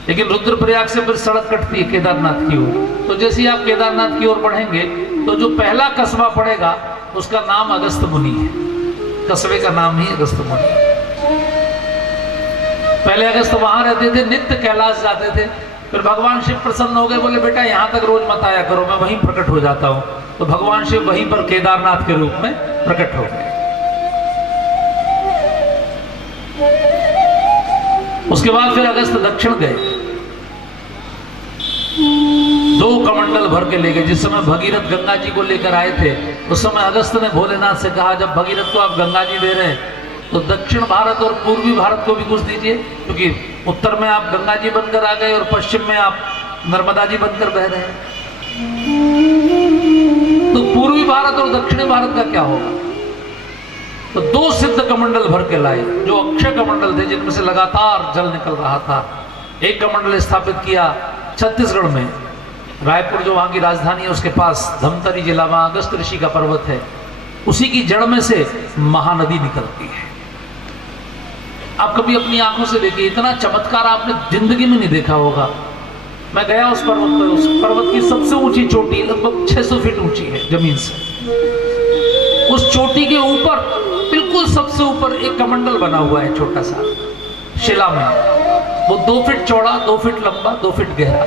लेकिन रुद्रप्रयाग से फिर सड़क कटती है केदारनाथ की ओर। तो जैसे ही आप केदारनाथ की ओर बढ़ेंगे तो जो पहला कस्बा पड़ेगा उसका नाम अगस्त मुनि है। कस्बे का नाम ही अगस्त मुनि है। पहले अगस्त वहां रहते थे, नित्य कैलाश जाते थे। फिर भगवान शिव प्रसन्न हो गए, बोले बेटा यहां तक रोज मत आया करो, मैं वहीं प्रकट हो जाता हूं। तो भगवान शिव वहीं पर केदारनाथ के रूप में प्रकट हो गए। उसके बाद फिर अगस्त दक्षिण गए, 2 कमंडल भर के ले गए। जिस समय भगीरथ गंगा जी को लेकर आए थे, उस समय अगस्त ने भोलेनाथ से कहा, जब भगीरथ को आप गंगा जी दे रहे हैं तो दक्षिण भारत और पूर्वी भारत को भी कुछ दीजिए, क्योंकि उत्तर में आप गंगा जी बनकर आ गए और पश्चिम में आप नर्मदा जी बनकर बह रहे हैं। तो पूर्वी भारत और दक्षिणी भारत का क्या होगा? तो 2 सिद्ध कमंडल भर के लाए, जो अक्षय कमंडल थे, जिनमें से लगातार जल निकल रहा था। एक कमंडल स्थापित किया छत्तीसगढ़ में, रायपुर जो वहां की राजधानी है उसके पास धमतरी जिला, वहां अगस्त ऋषि का पर्वत है, उसी की जड़ में से महानदी निकलती है। आप कभी अपनी आंखों से देखिए, इतना चमत्कार आपने जिंदगी में नहीं देखा होगा। मैं गया उस पर्वत पर, उस पर्वत की सबसे ऊंची चोटी लगभग 600 फीट ऊंची है जमीन से। उस चोटी के ऊपर बिल्कुल सबसे ऊपर एक कमंडल बना हुआ है, छोटा सा शिला में। वो 2 फीट चौड़ा, 2 फीट लंबा, 2 फीट गहरा,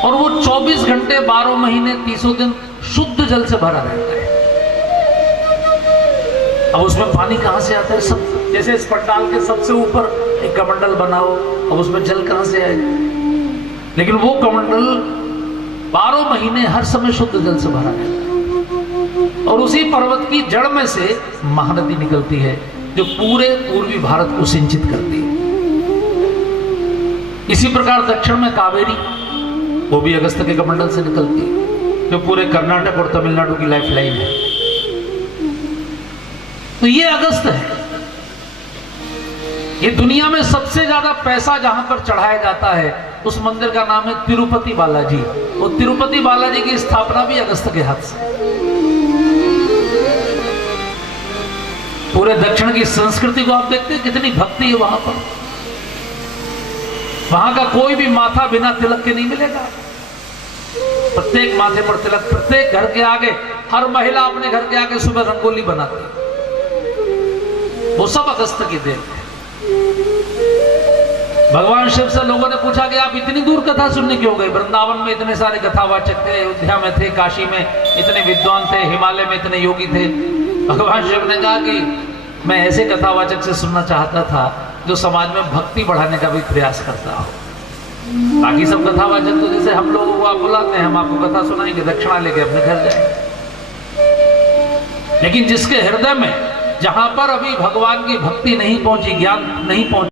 और वो 24 घंटे 12 महीने 300 दिन शुद्ध जल से भरा रहता है। अब उसमें पानी कहां से आता है? सब जैसे इस पंडाल के सबसे ऊपर एक कमंडल बनाओ, अब उसमें जल कहां से आएगा? लेकिन वो कमंडल 12 महीने हर समय शुद्ध जल से भरा रहता है। और उसी पर्वत की जड़ में से महानदी निकलती है, जो पूरे पूर्वी भारत को सिंचित करती है। इसी प्रकार दक्षिण में कावेरी, वो भी अगस्त के कमंडल से निकलती है, जो पूरे कर्नाटक और तमिलनाडु की लाइफ लाइन है। तो ये अगस्त है। ये दुनिया में सबसे ज्यादा पैसा जहां पर चढ़ाया जाता है, उस मंदिर का नाम है तिरुपति बालाजी। और तिरुपति बालाजी की स्थापना भी अगस्त के हाथ से। पूरे दक्षिण की संस्कृति को आप देखते हैं, कितनी भक्ति है वहां पर। वहां का कोई भी माथा बिना तिलक के नहीं मिलेगा। प्रत्येक माथे पर तिलक, प्रत्येक घर के आगे, हर महिला अपने घर के आगे सुबह रंगोली बनाती है। वो सब अगस्त की देन है। भगवान शिव से लोगों ने पूछा कि आप इतनी दूर कथा सुनने क्यों गए? वृंदावन में इतने सारे कथावाचक थे, अयोध्या में थे, काशी में इतने विद्वान थे, हिमालय में इतने योगी थे। भगवान शिव ने कहा कि मैं ऐसे कथावाचक से सुनना चाहता था जो समाज में भक्ति बढ़ाने का भी प्रयास करता हो। बाकी सब कथावाचक तो जैसे हम लोगों को आप बुलाते हैं, हम आपको कथा सुनाएंगे, दक्षिणा लेके अपने घर जाएंगे। लेकिन जिसके हृदय में, जहां पर अभी भगवान की भक्ति नहीं पहुंची, ज्ञान नहीं पहुंचा,